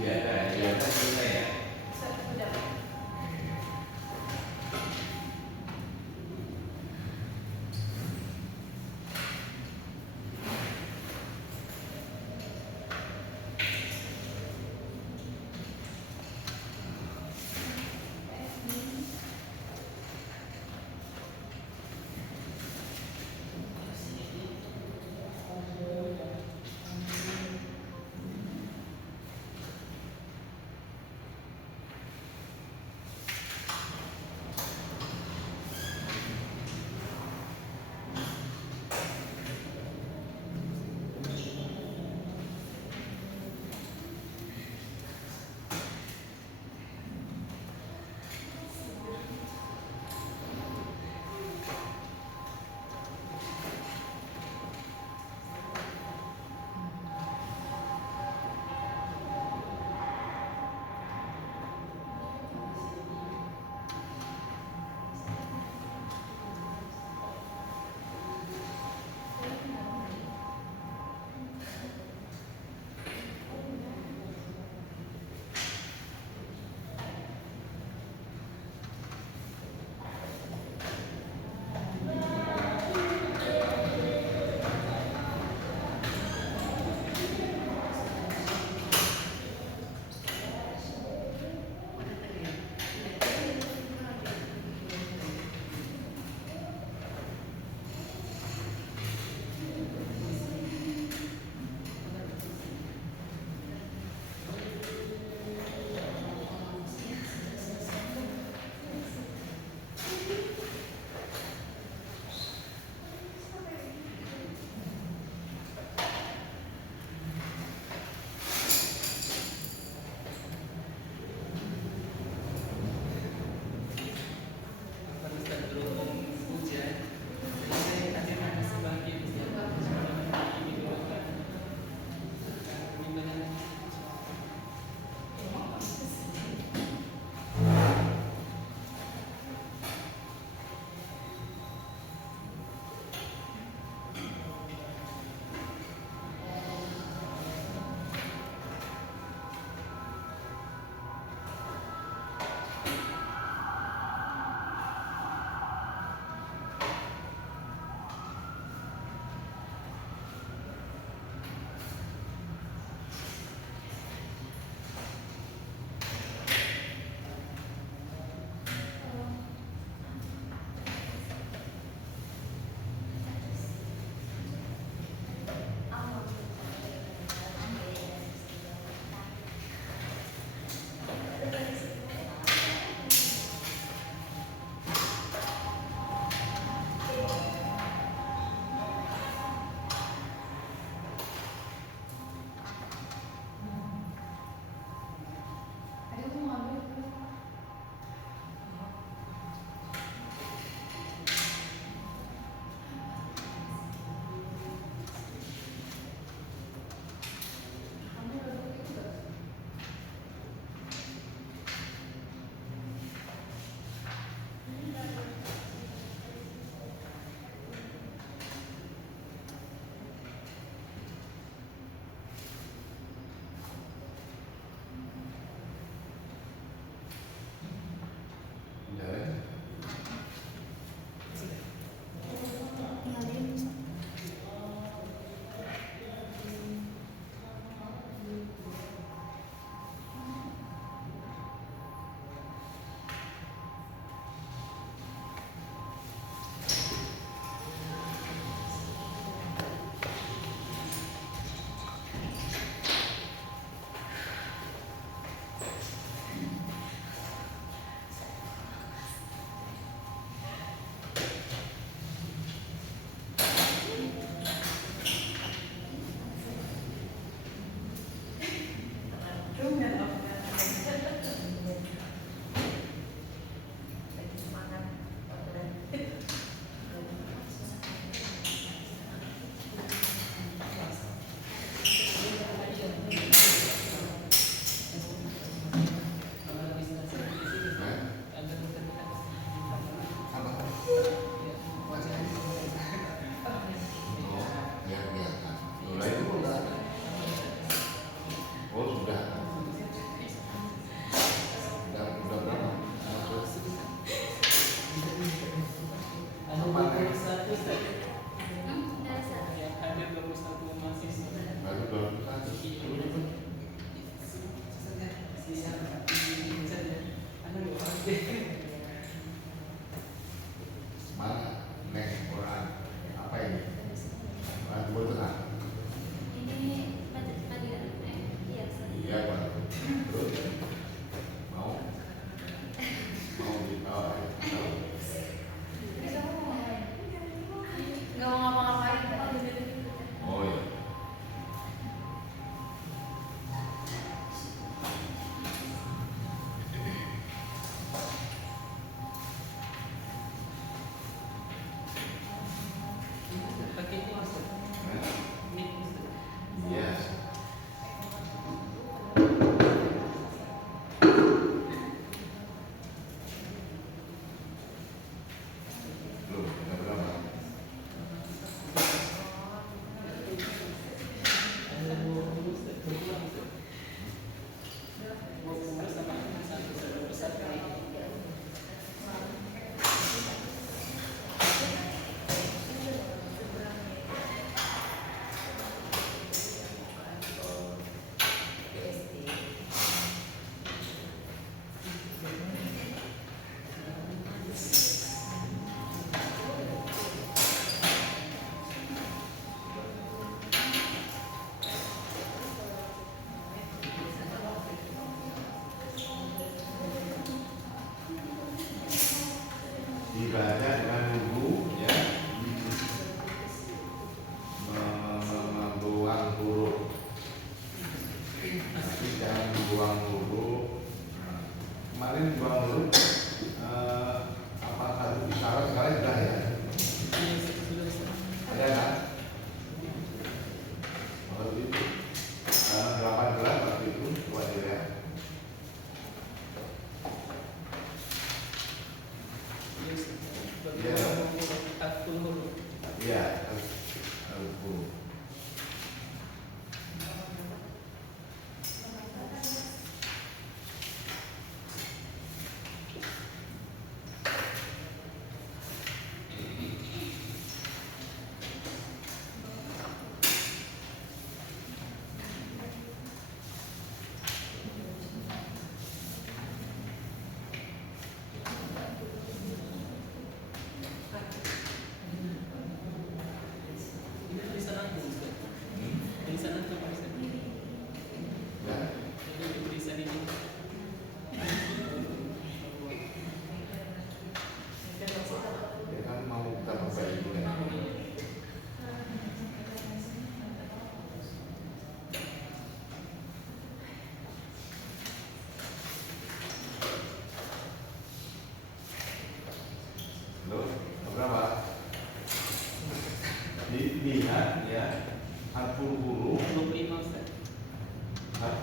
biasa selesai ya. Sudah.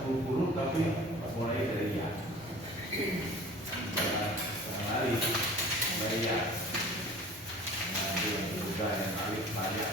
kurung tapi mulai dari ya. Jangan lari mulai ya. Nanti yang berubah yang alif banyak.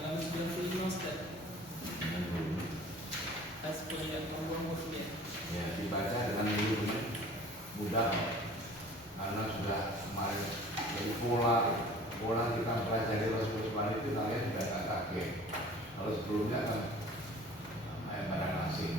Halaman 95 Ustaz. Tas punya nomor hurufnya. Ya, dibaca dengan mudah karena sudah kemarin dari pola kita pelajari Rasul itu kalian sudah tak kaget. Kalau sebelumnya kan barang asing.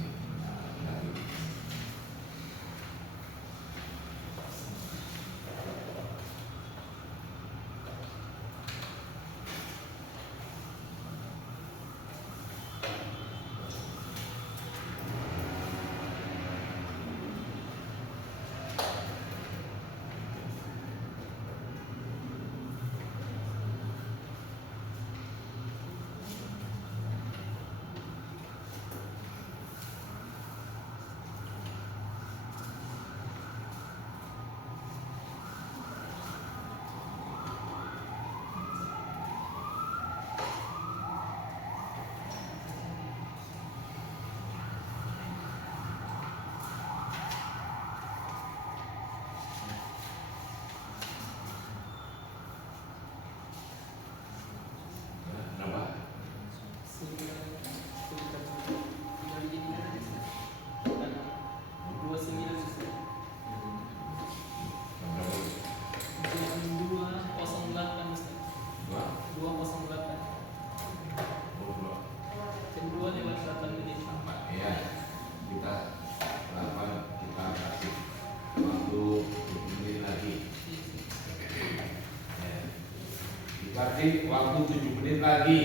Waktu 7 menit lagi.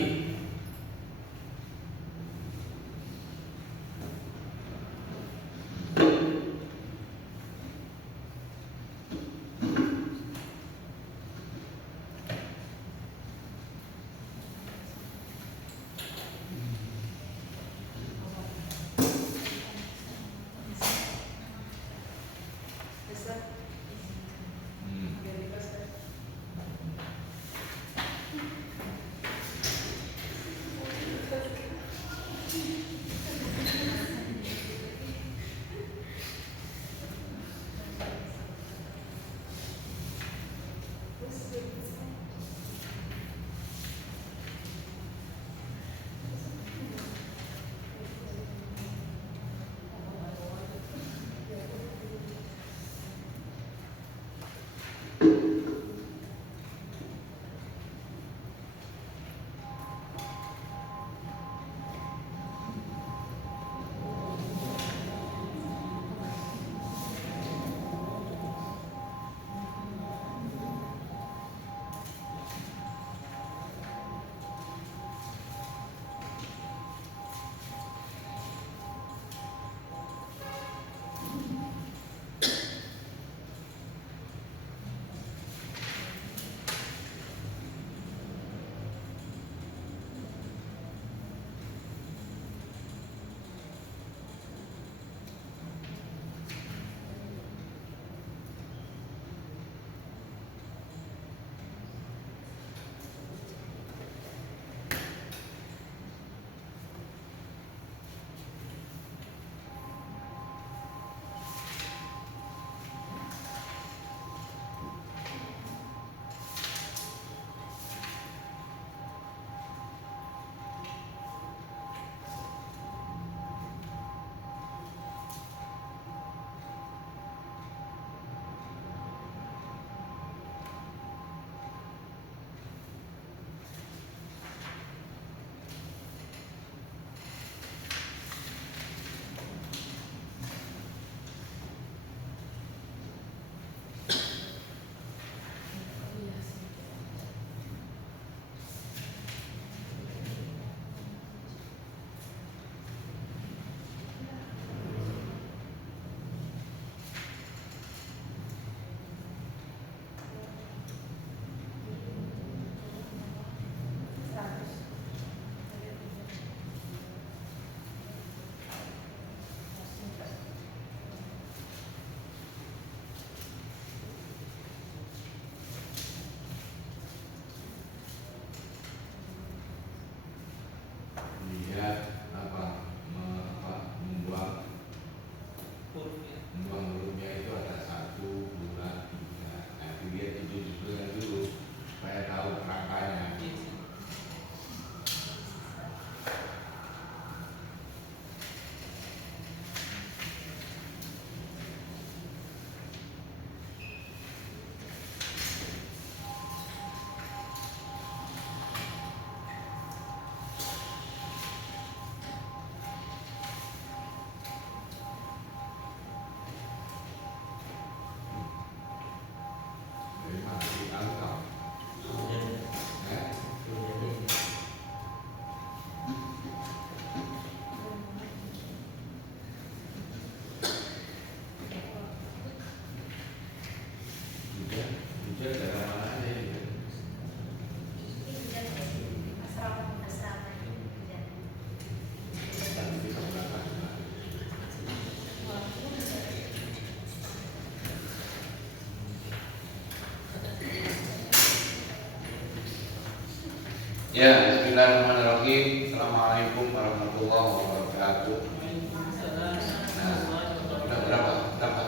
Ya, bismillahirrahmanirrahim. Assalamualaikum warahmatullahi wabarakatuh. Waalaikumsalam Nah, warahmatullahi sudah wabarakatuh. berapa?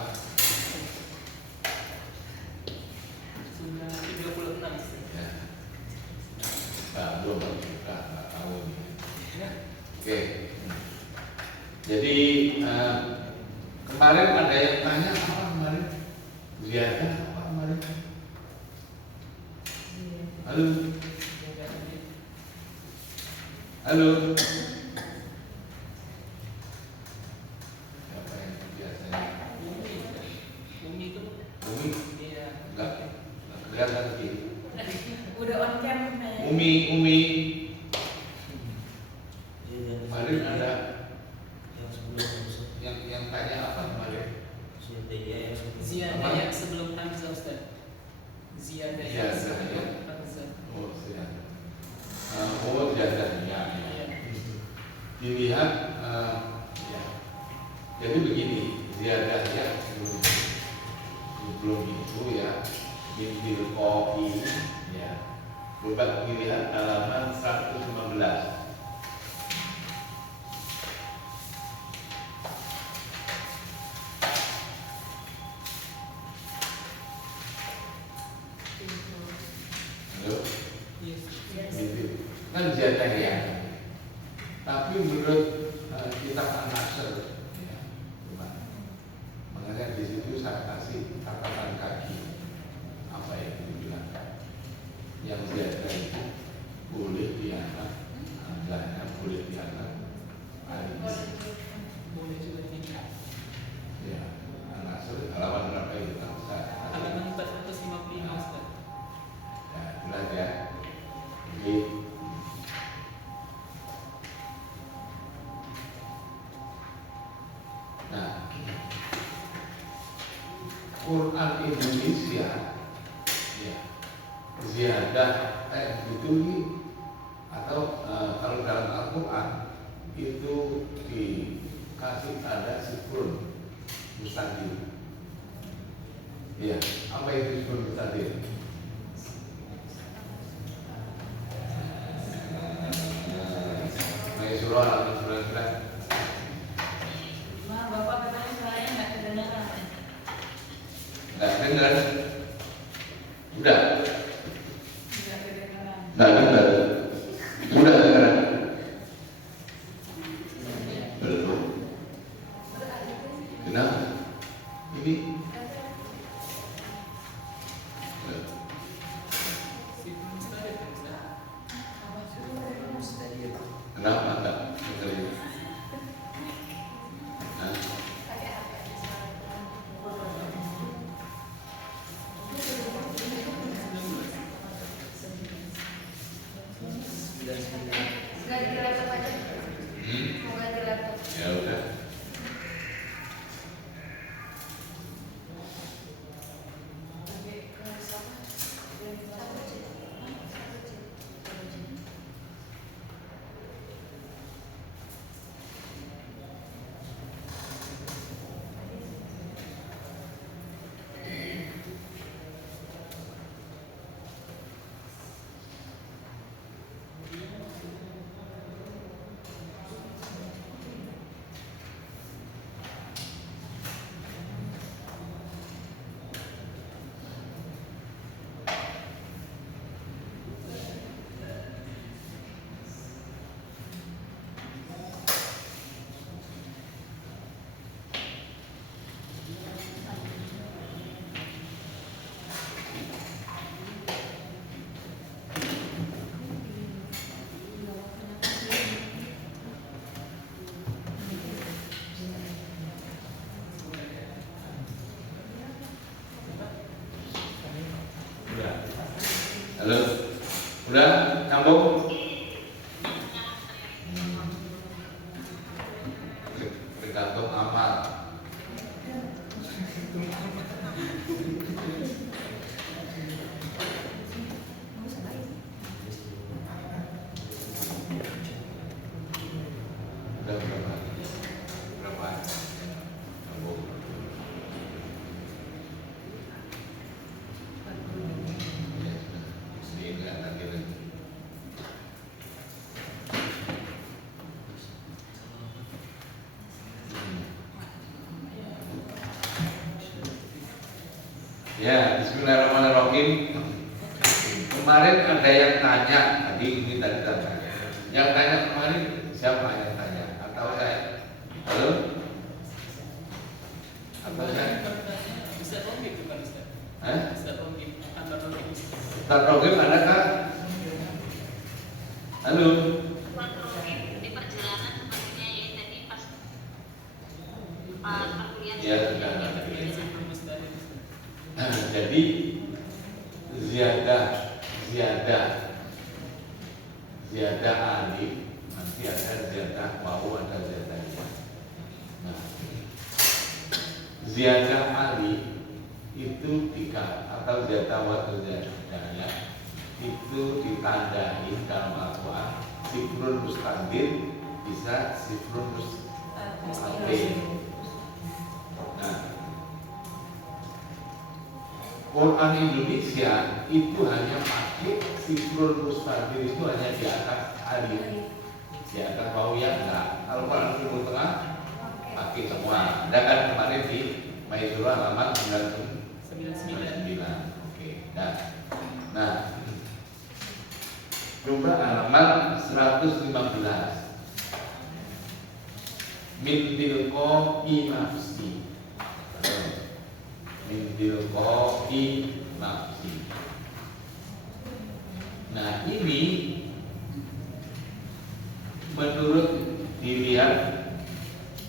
Sudah 36. Ya. Belum nggak tahu ini. Ya. Oke. Jadi kemarin ada yang tanya apa kemarin? Ziyadah apa kemarin? Halo. Halo. Siapa yang biasanya? Umi itu. Umi? Iya. Enggak kelihatan sih. Udah on cam kayaknya. Umi. Kemarin ada yang sebelum yang tanya apa kemarin? Ziyadah yang sebelum Hamzah Ustaz. Ziyadah yang Ziyadah, sebelum ya. Hamzah. Oh, ziyadah. Ziyadahnya. Iya. Dilihat ya. Jadi begini, ziyadahnya sebelum itu ya bintil kopi ya. Coba dilihat halaman 115. Halo? Yes. Gitu. Kan ziyadah ya. Tapi menurut kitab An-Nasr ya, makanya di situ saya kasih catatan kaki apa yang dibilang yang ziyadah itu boleh dianak adanya boleh dianak alis Boleh juga nikah. ya. An-Nasr halaman berapa itu kan saya Halaman 455 Ustaz. ya jelas ya. Jadi nah, Quran Indonesia ya ziyadah itu atau kalau dalam Al-Quran itu dikasih tanda sikrun mustaqil. Ya, apa itu sikrun mustaqil? Surah Al-Quran. Nah, Bapak katanya suaranya nggak kedengeran. Nggak dengar? Udah? Nggak kedengeran. Nggak dengar? Udah dengar? Belum. Kenapa? Ini Siklus mustahil kan Ustaz? kenapa nggak dengerin? Hah? Nggak di laptop aja. Nggak di laptop. Ya udah. Udah. Halo? Udah? Nyambung? Tergantung amal. Udah berapa? Berapa? Nyambung. Ya, sudah. Ini enggak lagi. Ya, Bismillahirrahmanirrahim. Kemarin ada yang tanya, tadi tanya. Yang tanya kemarin siapa yang tanya? Atau saya? Halo? Atau saya? Ustaz Romik bukan Ustaz? Hah? Ustaz Romik, Ahmad Romik. Ustaz Rohim ada kah? Halo? Di perjalanan sepertinya ya tadi pas perkuliahan. Ya, sudah. Yang sebelum Mustahil, Ustaz. Jadi ziyadah alif, nanti ada ziyadah wawu, ada ziyadah ya. Nah, ziyadah alif itu atau ziyadah wawu atau ziyadah ya, itu ditandai dalam Al-Quran sifrun mustadir bisa sifrun mustadir. Nah, Quran Indonesia itu hanya pakai sifrul mustadir, itu hanya di atas alif, di atas wawu ya enggak. Kalau Quran Timur Tengah pakai semua. Ada kan kemarin di Maizurah halaman 99. Oke, nah, coba halaman 115. Min tilqa'i nafsi. Min tilqa'i nafsi. Nah, ini menurut dilihat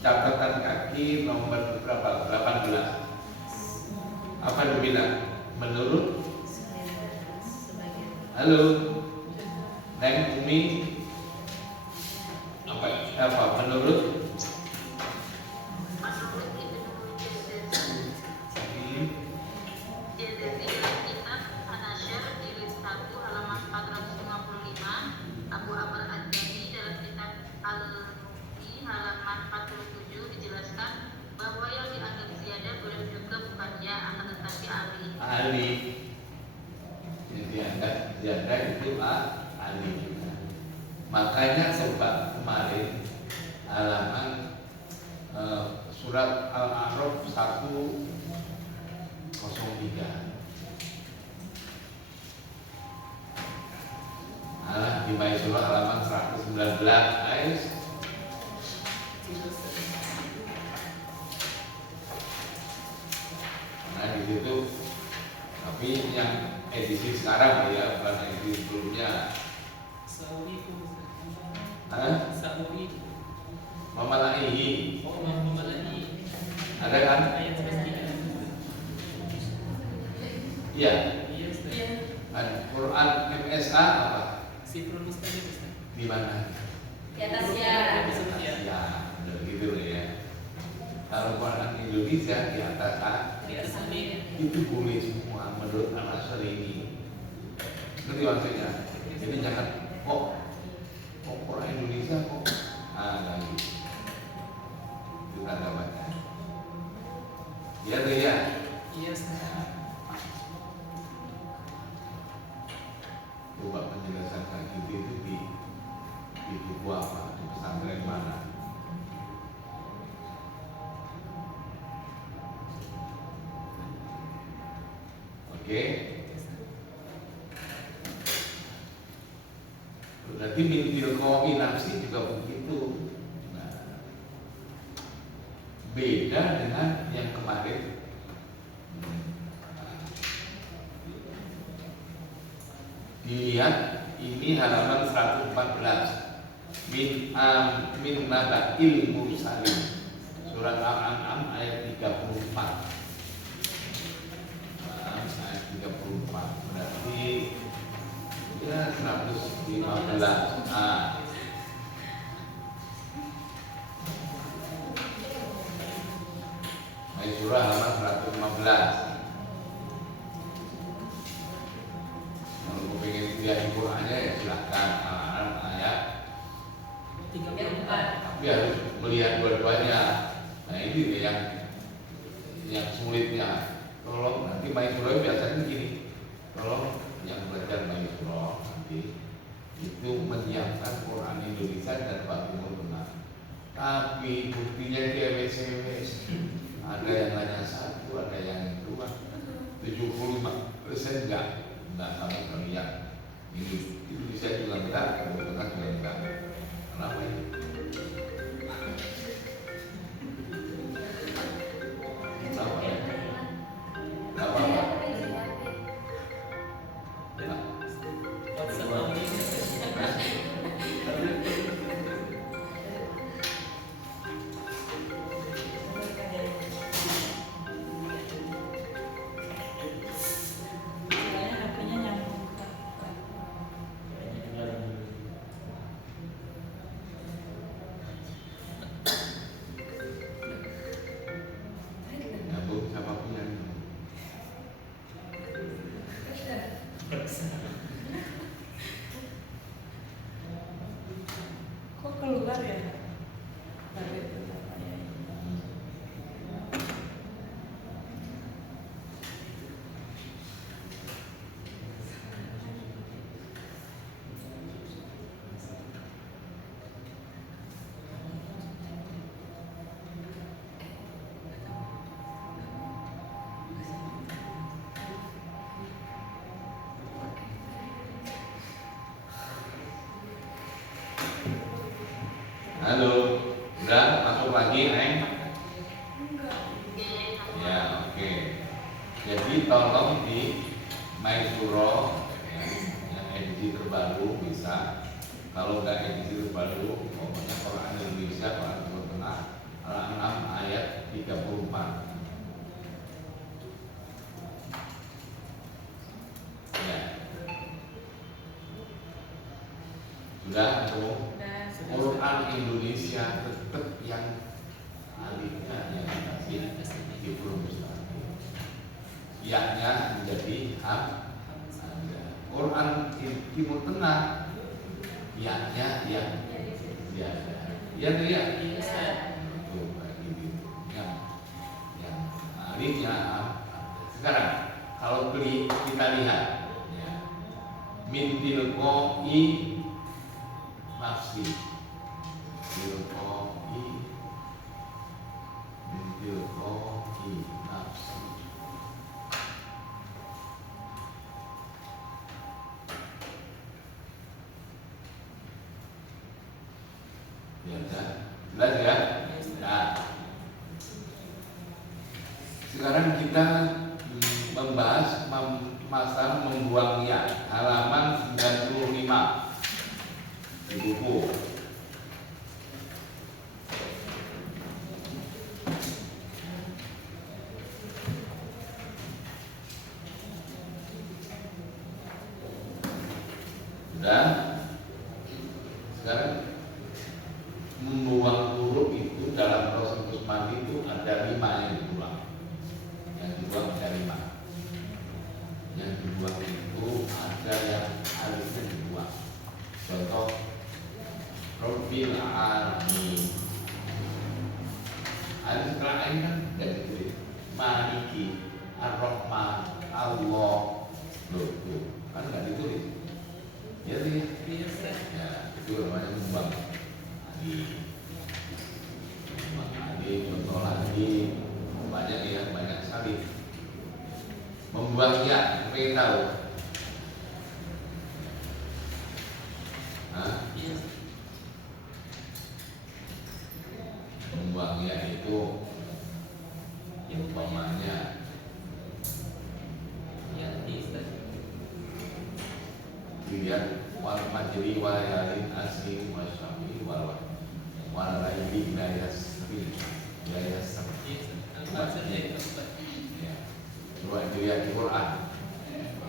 catatan kaki nomor berapa? 18. Apa dibilang? Menurut halo Neng Umi apa menurut Kitab An-Nasyr jilid 1 halaman 455, Abu Amr Ad-Dani dalam kitab Al-Muqni halaman 47 dijelaskan bahwa yang dianggap ziyadah boleh juga bukan ya akan tetapi alif. Yang dianggap ziyadah itu alif. Makanya sebab kemarin halaman surat Al-A'raf 103 di Maizurah halaman 119 guys. Nah di situ, tapi yang edisi sekarang ya, bukan edisi sebelumnya. Sauriku, Hah? Sauriku. Memalaihi. Oh, memalaihi. Ada kan? Ayat 3. Iya. Iya, Ustaz. Quran MSA apa? Sifrul Mustahil, Ustaz. Di mana? Di atas ya. Ya, benar gitu ya. Kalau Quran Indonesia di atas Di atas alif. itu boleh semua menurut Al-Azhar ini. Ngerti maksudnya? Jadi jangan kok Quran Indonesia kok lagi itu tanda baca. Iya tuh ya. Iya, Ustaz. Coba penjelasan kayak gitu itu di buku apa, di pesantren mana? Oke. Berarti min tilqa'i nafsi juga begitu. Nah, beda dengan yang kemarin. Dilihat ini halaman 114 min naba'il mursalin, surat Al-An'am ayat 34. Ayat 34 berarti ya 115. Surah halaman 115. Kalau pengen lihat Qurannya ya silahkan ayat 34. tapi harus melihat dua-duanya. Nah ini yang sulitnya. Tolong nanti Maizurah biasanya gini, tolong yang belajar Maizurah nanti itu menyiapkan Quran Indonesia dan Pak Timur Tengah. Tapi buktinya dia WCWS. Ada yang hanya satu, ada yang dua. 75% enggak sama sekali ya. Ini Indonesia juga enggak, Timur Tengah juga enggak. Kenapa ini? Kenapa ya? Enggak apa-apa. Nah, What's up, Om? Soalnya HP-nya nyambung. Kayaknya dengar dulu. nyambung siapa punya? Kok keluar ya? Baru itu apa ya? Halo, udah masuk lagi, Neng? Ya, oke. Jadi tolong di Maisuro yang edisi terbaru bisa. Kalau nggak edisi terbaru, pokoknya Quran Indonesia, Quran Timur Tengah, Al-An'am ayat 34. Ya. Sudah, Bu? Nah, Quran Indonesia tetap yang alifnya yang dikasih di belum mustaqim. Ya-nya menjadi hamzah. Quran Timur Tengah ya-nya yang biasa. Ya tuh ya. Iya, Ustaz. Tuh kayak gitu. Yang alifnya hamzah. Sekarang kalau kita lihat ya. Min tilqai nafsi. Tilqai min tilqai nafsi. Ya, jelas ya? Nah, sekarang kita membahas masalah membuang ya, halaman 95 di buku. Sudah? Sekarang membuang huruf itu dalam proses mandi itu ada 5 yang dibuang. Yang dibuang ada 5. Yang dibuang itu ada yang alifnya dibuang. Contoh Rabbil Alamin. Alif setelah ini kan dari ditulis Maliki Ar-Rahman Allah. Loh, tuh kan nggak ditulis. Ya sih. Iya, Ustaz. Ya, itu namanya membuang. Contoh lagi banyak ya, banyak sekali. Membuang ya, pengen tahu? Hah? Iya. Membuang ya itu umpamanya Iya, Ustaz. dilihat wal majri wal yalin asli wasyami wal laili la yasri la yasri. Iya, Ustaz. Al-Fatihah, Ustaz. Ya. Coba dilihat di Quran.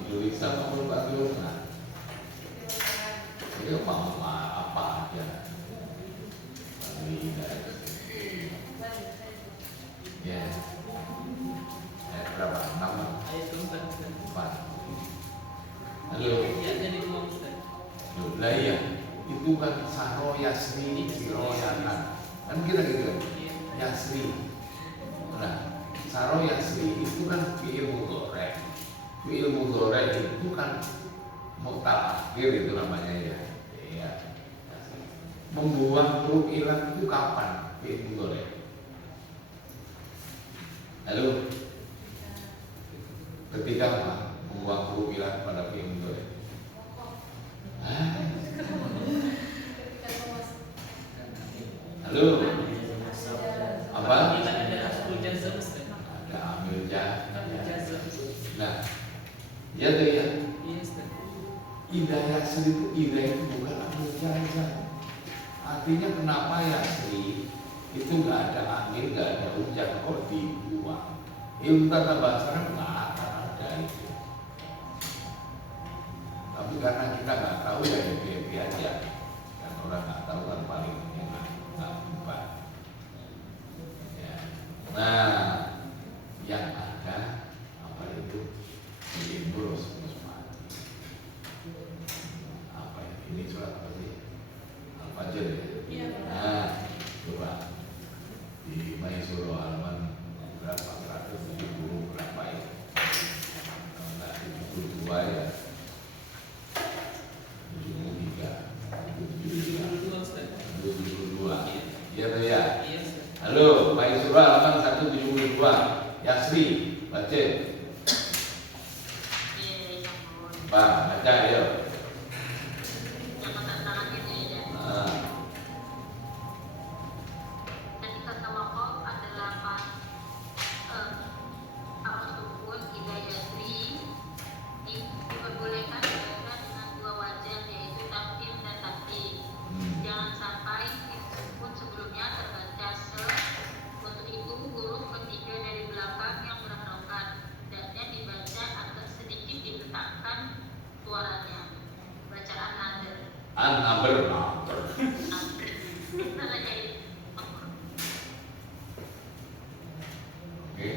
Tulisan nomor 40. Nah, itu mau apa aja. Ya. Berapa? 6, Ayat keempat, Ustaz. 4. Halo. Iya, jadi buang, Ustaz. Lah iya, itu kan saro yasri siroyatan. Kan kira gitu kan? Iya. Yasri. Nah, saro yasri itu kan fi'il mudhari'. Fi'il mudhari' itu kan mu'tal akhir itu namanya ya. Iya. Membuang huruf ilah itu kapan? Fi'il mudhari'. Halo. Ketiga apa? Membuang kerugian pada pihak doleh. Halo, apa? Kita ada asal jazam Ustaz. Ada ambil jah. Ambil jazam. Nah, ya tuh ya. Iya Ustaz. Indah Yasri itu indah itu bukan ambil jazam. Artinya kenapa Yasri itu nggak ada angin, nggak ada hujan, kok dibuang? Ilmu tata bahasa kan nggak akan ada itu. Tapi karena kita nggak tahu ya happy aja. Kan orang nggak tahu kan paling enak nggak empat. Ya. Nah, yang ada apa itu diimbul terus mati. Apa ini surat apa sih? Al-Fajr ya. Iya. Nah, coba di Maisuro halaman berapa? 170 berapa ya? Enggak 72 ya. 73, 72 Ustaz. 72. Iya tuh ya. Iya Ustaz. Halo, Maisuro halaman 172. Yasri, baca. Bang, baca ayo. Catatan tangan ini ya. Nah, Ketika tawakuf adalah Al-Sukun Ida Yasri diperbolehkan dibaca dengan dua wajah yaitu takdim dan takdim. Jangan sampai Sukun sebelumnya terbaca se. Untuk itu huruf ketiga dari belakang yang berharokat hendaknya dibaca agar sedikit diletakkan suaranya. Bacaan nader. Naber. Oke.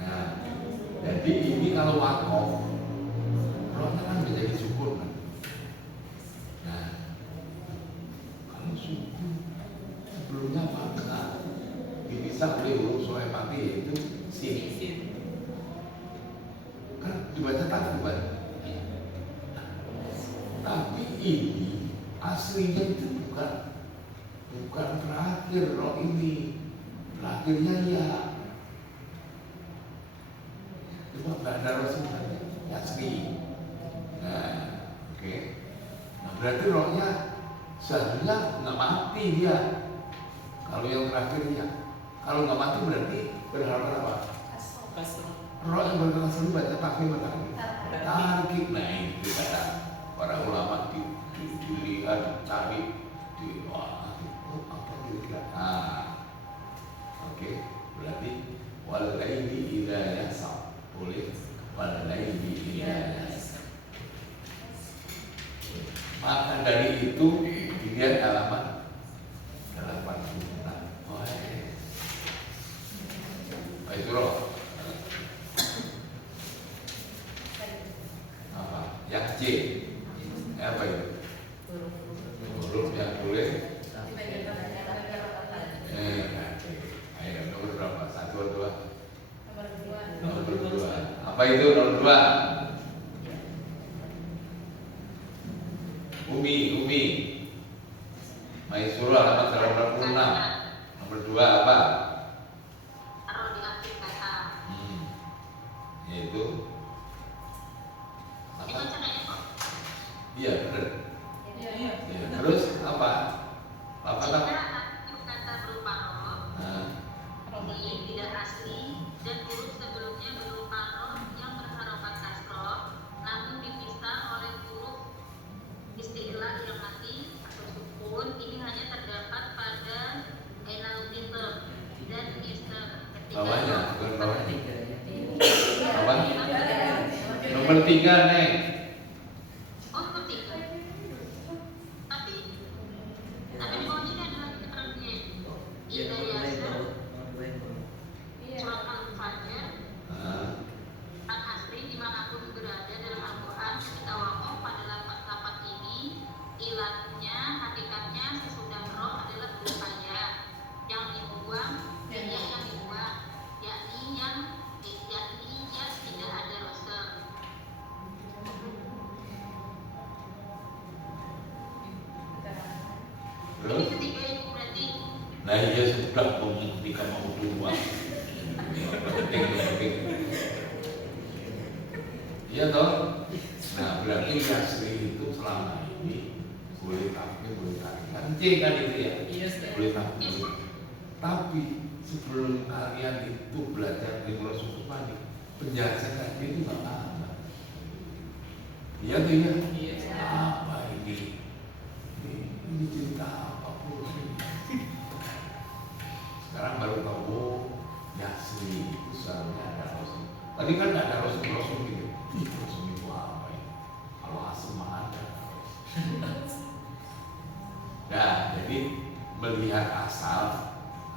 Nah, jadi ini kalau wakof, rohnya kan menjadi syukur kan. Nah, kalau syukur sebelumnya makna dipisah oleh huruf soal mati yaitu sin. Kan dibaca takdim kan. Tapi ini aslinya itu bukan terakhir roh ini, terakhirnya ya. Cuma nggak ada roh sebenarnya, Yasri. Nah, oke. Nah, berarti rohnya seharusnya nggak mati dia. Kalau yang terakhirnya, kalau nggak mati berarti berharap apa? Kasroh. Roh yang berkasih baca takdim atau tarik. Nah itu kata para ulama dilihat, dicari, apa kira-kira. Oke, berarti walaini idza yasa boleh, walaini idza yasa. Maka dari itu dilihat halaman 86. Baik surah. Apa? Yang C. Apa itu? Huruf yang boleh. Ayo nomor berapa? 1 atau 2? Nomor 2. Apa itu nomor 2? Umi. Maisuro halaman 186. Nomor 2 apa? Taruh di akhir kata. Yaitu Itu apa? caranya kok. Iya benar. Iya. Ya, terus apa? Apa Jika tak? akhir kata berupa roh, ini tidak asli dan huruf sebelumnya berupa roh yang berharokat kasroh, namun dipisah oleh huruf istilah yang mati atau sukun. Ini hanya terdapat pada enal pinter dan ister. Bawahnya, bukan bawahnya. Tiga. Apa? Nomor 3 Neng. Oh, ketiga. Tapi di bawahnya ini ada lagi keterangannya. Ida Yasir, surat Al-Fajr, an asri dimanapun berada dalam Al-Quran ketika wakaf pada lafaz ini ilatnya, hakikatnya sesudah roh adalah berupa ya yang dibuang dan ya yang dibuang, yakni ya tidak ada rosa. Ini Terus? ketiga ini berarti Nah iya sudah menghentikan mau dua. Penting. Iya toh? Nah berarti Yasri itu selama ini boleh tapi boleh kan C kan itu ya? Iya, Ustaz. Boleh tapi. Tapi sebelum kalian itu belajar ilmu Susmani, penjelasan tadi itu nggak paham. Iya tuh ya? Iya, Ustaz. Apa ini? Ini cerita apa pun? Sekarang baru tahu Yasri itu seharusnya ada Rasul. Tadi kan nggak ada Rasul gitu. Rasul itu apa ya? Kalau asem ada. Nah, jadi melihat asal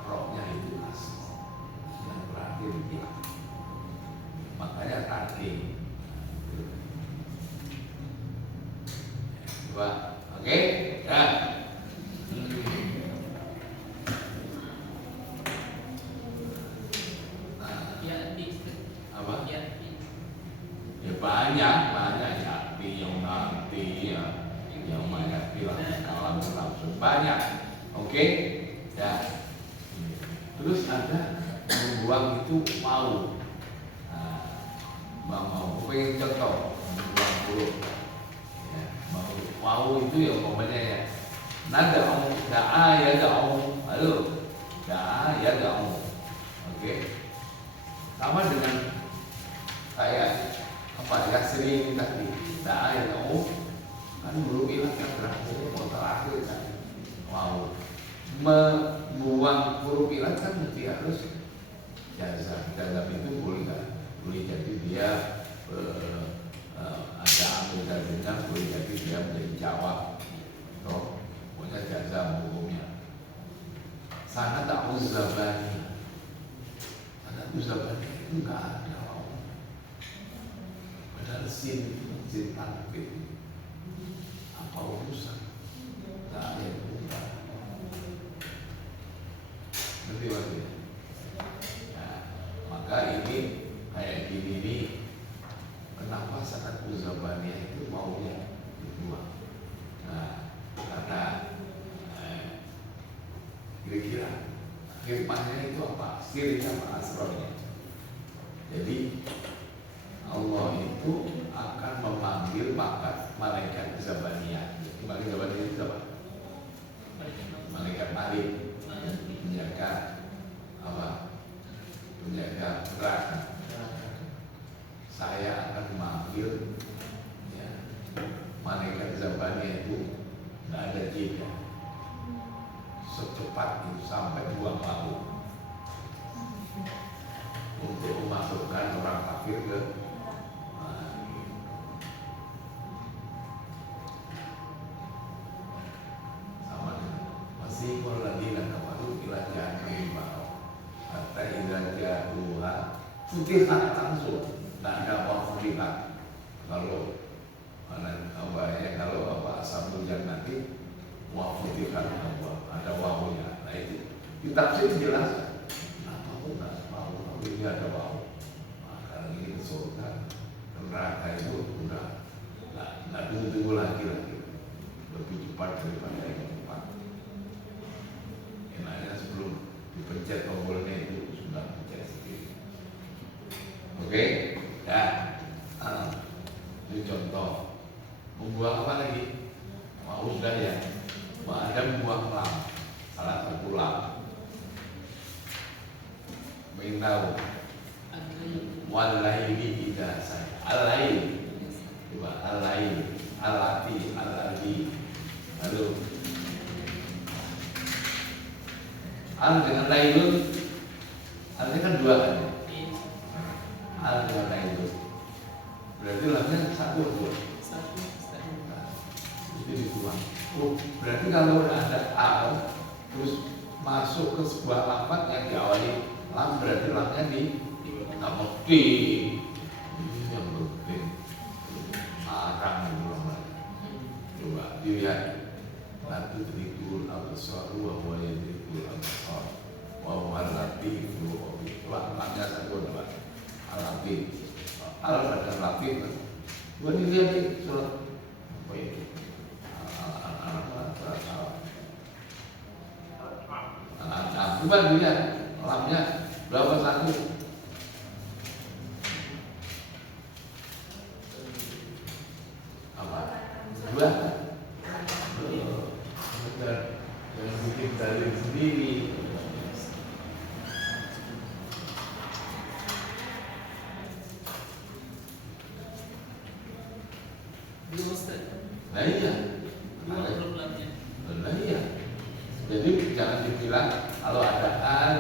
rohnya itu asal yang terakhir dia. Makanya tadi. Coba, oke? Ya. Ya, di Ustaz. Apa? Ya, di. Ya banyak yakti yang nanti ya yang banyak bilang kalam langsung banyak, oke? Ya. Terus ada membuang itu mau, mau pengen contoh membuang huruf, ya, mau itu ya umpamanya ya nada ya halo ya oke? Sama dengan kayak apa ya sering tadi ya kan belum bilang yang terakhir mau terakhir kan mau membuang huruf ilat kan mesti harus jazam itu boleh kan boleh jadi dia ada ambil jazamnya boleh jadi dia menjadi jawab toh pokoknya jazam hukumnya sangat tak uzabani itu nggak ada padahal sin tanfid apa urusan nggak ada yang bukan ngerti maksudnya nah, maka ini kayak gini nih kenapa sangat uzabania itu maunya dibuang nah karena kira-kira firmannya itu apa? Sirnya apa asronya? Jadi Allah itu akan memanggil malaikat Zabaniyah. Malaikat Zabaniyah itu apa? Malaikat Malik menjaga apa? Menjaga neraka. Saya akan memanggil ya, malaikat Zabaniyah itu nggak ada jeda. Secepat itu sampai buang laut untuk memasukkan orang kafir ke sama masih koladina kafaru ila jahannam hatta idza ja'uha futihat langsung tidak ada futihat kalau ashabul jannati wa futihat ada wawunya. Nah itu ditafsir jelas. Kenapa aku nggak mau? Kalau ini ada wawu, maka ini ke surga, neraka itu udah nggak tunggu lagi lebih cepat daripada yang cepat. Enaknya sebelum dipencet tombolnya itu sudah pencet sendiri. Oke, ya. Ini contoh. Membuang apa lagi? Mau sudah ya. Ada membuang lam, salah satu lam. Tahu walaili tidak saya alail coba alail alati lalu al dengan lailun artinya kan dua kan al dengan lailun berarti lamnya satu dua itu dibuang. Berarti kalau ada al terus masuk ke sebuah lafaz yang diawali lam berarti lamnya di mesti ini yang penting arang dulu coba dilihat nanti terikul absar wa yadikul absar wa latiful lamnya satu dua alatif ada latif gua dilihat di surat apa itu coba dilihat lamnya berapa satu jangan bikin dalil sendiri. Belum Ustaz. Nah iya, Dua huruf lamnya. nah iya. Jadi jangan dibilang kalau ada an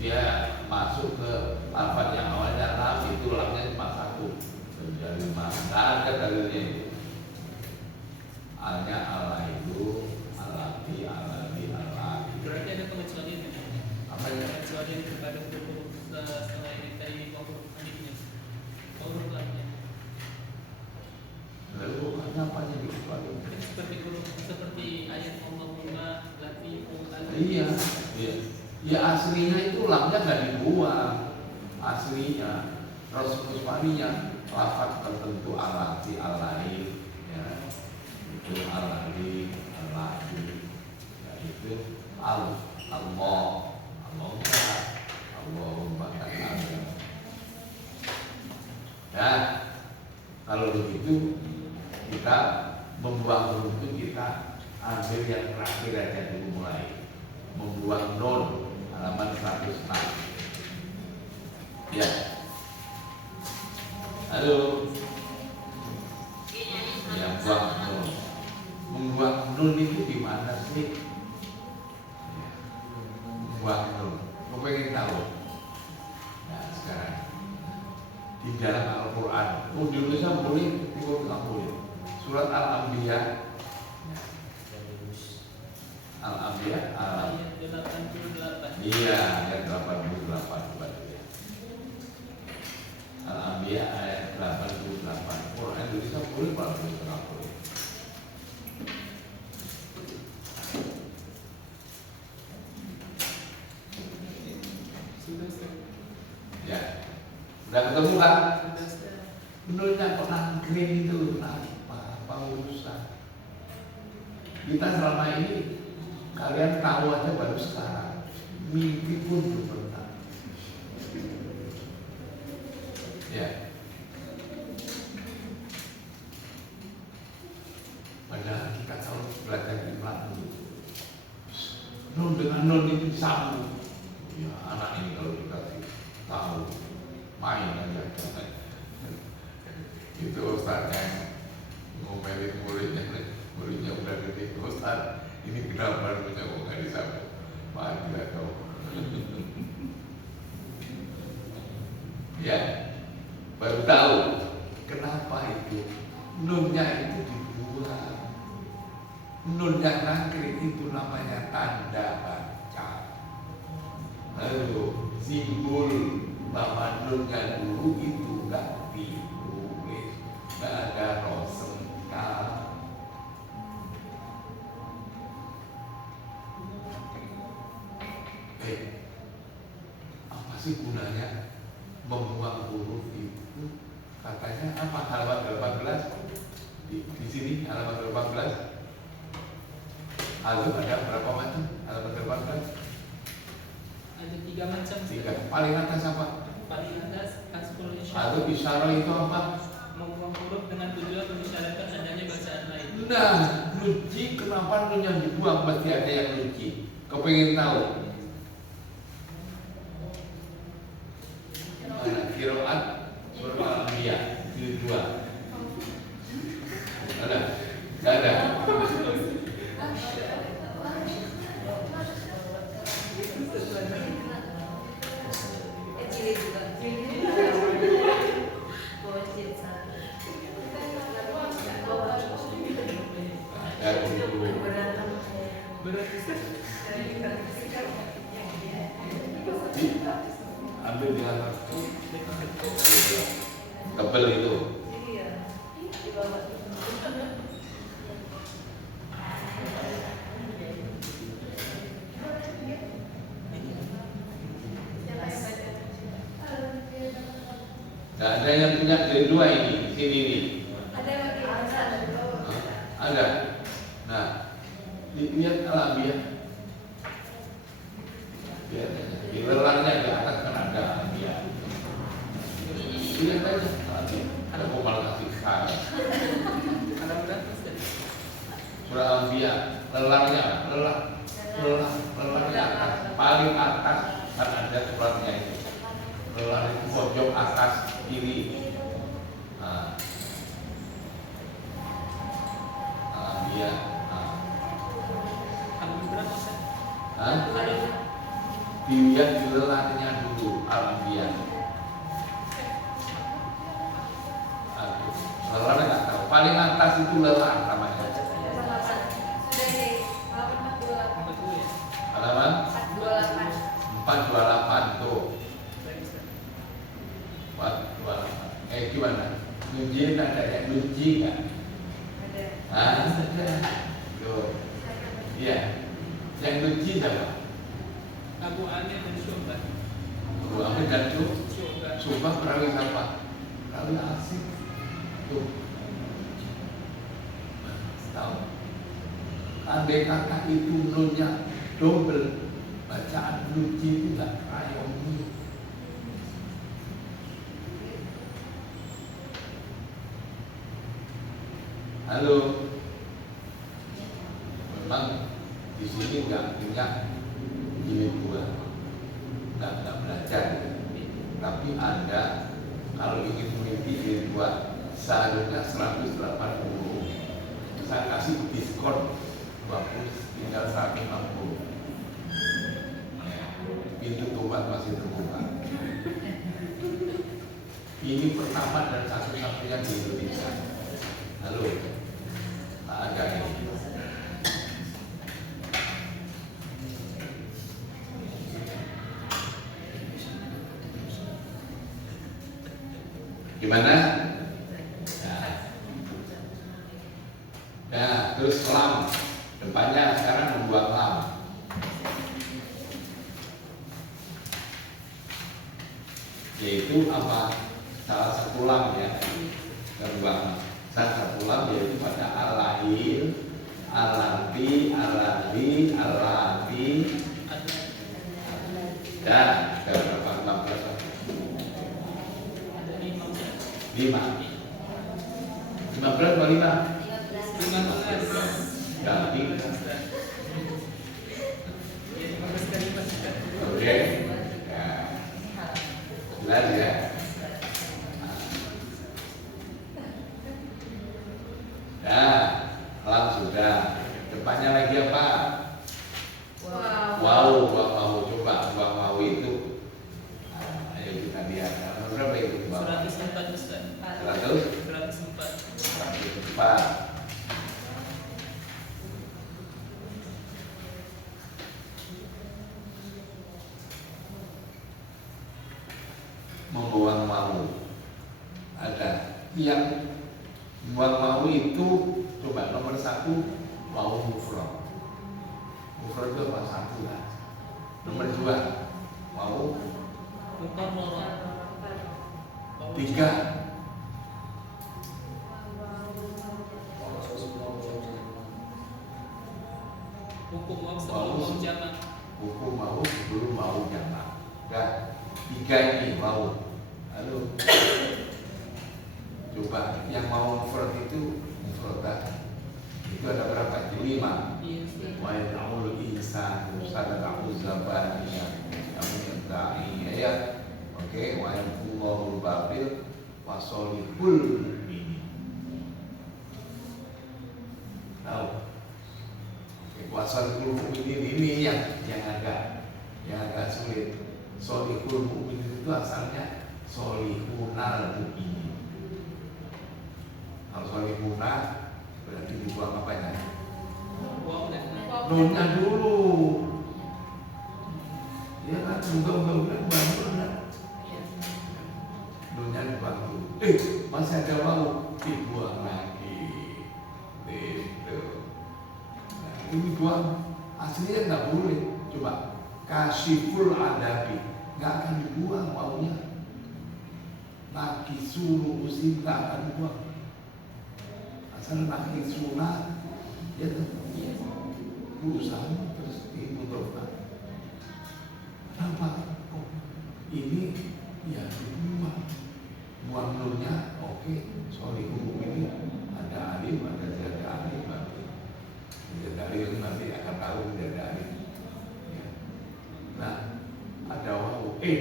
dia masuk ke lafaz yang awalnya lam itu lamnya cuma satu dari lima. Nggak ada dalilnya itu. Alnya Allah itu alati alati alati. Berarti ada pengecualian ya? Apa ya? Pengecualian kepada huruf setelah ini dari huruf alifnya. Huruf lamnya. Lalu kenapa yang dikecualikan? Seperti ayat Allahumma latifu Iya, iya. Ya aslinya itu lamnya nggak dibuang, aslinya terus musmaninya lafaz tertentu alati alai, ya itu alai alai, ya itu Allah Allahumma kan ada. Ya kalau begitu kita membuang huruf itu kita ambil yang terakhir aja dulu mulai membuang non halaman 106. Ya. Halo. Ya, buang non. Membuang non itu di mana sih? Ya. Membuang non. Kau pengen tahu? Nah sekarang di dalam Al-Quran, di Indonesia boleh, Timur nggak boleh. Surat Al-Anbiya, Al-Anbiya, ayat 88. iya, ayat 88 berarti ya. Al-Anbiya ayat 88. Quran Indonesia boleh, Pak, nggak boleh. Sudah Ustaz. Ya, udah ketemu kan? Sudah Ustaz. Menurutnya pernah green itu apa urusan? Kita selama ini kalian tahu aja baru sekarang, mimpi pun belum pernah. Ya. Padahal kita kalau belajar di Melayu, non dengan non itu sambung. Ya anak ini kalau dikasih tahu main aja. Itu ustaznya ngomelin muridnya udah gede, ustaz ini kenapa punya kok nggak disambung? Maaf tidak tahu. Ya, baru tahu kenapa itu nunnya itu dibuang. Nun yang nangkring itu namanya tanda baca. Lalu simbol bahwa nunnya dulu itu nggak ditulis, nggak ada rosental. Apa sih gunanya membuang huruf itu? Katanya apa? Halaman 18 di sini halaman 18. Halaman ada berapa macam? Halaman 18. Ada 3 macam. 3. Paling atas apa? Paling atas hasbul isyarah. Lalu isyarah itu apa? Membuang huruf dengan tujuan mengisyaratkan adanya bacaan lain. Nah, luci kenapa nun yang dibuang? Pasti ada yang luci. Kau pengen tahu? Mana kiroat surah Al-Anbiya jilid 2. Ada? Gak ada. Ada dulu. Berat Ustaz. Ambil di atas. Tebel itu. Gak ada yang punya jilid 2 ini, di sini nih. Ada. Nah, lihat Al-Anbiya. Lihat aja. Di lelangnya di atas kan ada Al-Anbiya. Lihat aja Al-Anbiya. Ada mau malah kasih kaya. Halaman berapa Ustaz? Surah Al-Anbiya, lelangnya lelah di atas, paling atas kan ada suratnya itu. Lelah itu pojok atas kiri. Nah, dia. Habis berapa Ustaz? Hah? Dilihat di lelahnya dulu al-anbiya. Lelah nggak tahu. Paling atas itu lelah namanya. Sudah ini, halaman 428. Apa dulu ya? Halaman 428. 428 tuh. Baik Ustaz. 428. Gimana? Nunjin ada yang nunji nggak? Ada. Tuh. Iya. Yang nunji siapa? Abu Amir dan Syu'bah. Abu Amir dan Syu'bah. Syu'bah perawi siapa? Perawi asik. Tuh. Tahu? Andai kata itu nunnya double, bacaan nunji itu nggak rayomi. Halo. Memang di sini nggak punya jilid 2, nggak belajar. Tapi Anda kalau ingin mengikuti jilid 2 seharusnya 180. Saya kasih diskon 20, tinggal 160. Pintu tobat masih terbuka. Ini pertama dan satu-satunya di Indonesia. Halo, tak ada ini. Gimana? Nah, terus lam. Depannya sekarang membuat lam. Yaitu apa? Salah satu lam ya. Kedua, salah satu lam yaitu pada al-lahir, al-lambi, al-lambi, al-lambi. Dan berapa 14? Ada 5 Ustaz. 5. 15 atau 5? 15. Ganti. Ya 15 kali Mas Ustaz. Oke. Jelas ya. Nah, lam sudah. Depannya lagi apa? Wow, wow, coba wow itu. Nah, ayo kita lihat. Berapa itu? 104 Ustaz. 100? 104. 104. Membuang mau. Ada yang membuang mau itu coba nomor 1 mau mufrad. Mufrad itu apa? 1 lah. Nomor 2 mau Muqarrarah. 3 Hukum mau sebelum jamak. hukum mau sebelum mau jamak. Nah, 3 ini mau. Halo. Coba yang mau mufrad itu mufradah. Itu ada berapa? 5. Iya Ustaz. Wa ya'ul insan sadaqahu zabaniyah yang da'i ya. Oke, wa yaqulul babil wa solihul mu'minin. Tahu? Oke, wa solihul mu'minin ini yang agak sulit. Solihul mu'minin itu asalnya solihunal mu'minin. Kalau solihuna berarti dibuang apanya? Wow dan Nunnya dulu. Ya kan, enggak bangun kan. Nunnya dibuang dulu. Masih ada mau dibuang lagi. Gitu. Nah, ini buang aslinya nggak boleh. Coba kasiful adabi nggak akan dibuang maunya. Naki suruh usim nggak akan dibuang. Asal naki sunat ya tuh. Berusaha terus dibutuhkan. Kenapa? Oh, ini ya dibuang. Buang nunnya, oke. Sorry hukum ini ada alim, ada jaga alim nanti. Jaga alim nanti akan tahu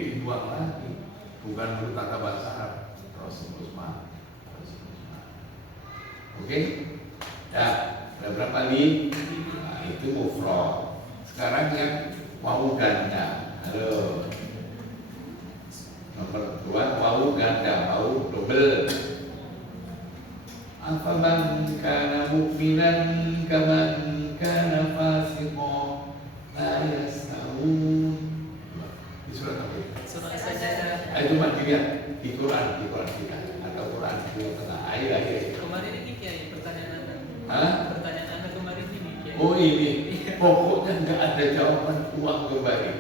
dibuang lagi. Bukan menurut tata bahasa Arab. Terus mah. Oke? Ya, ada berapa nih? Nah, itu mufrad. Sekarang yang wawu ganda. Halo. Nomor 2 wawu ganda, wawu double. Afaman kana mu'minan kaman kana fasiqan la yasawun. Di surat apa itu? Surah As-Sajdah. Itu mah dilihat di Quran kita atau Quran di tengah air. Kemarin ini Kiai pertanyaan Anda. Hah? Pertanyaan Anda kemarin ini Kiai. Oh ini, pokoknya nggak ada jawaban uang kembali.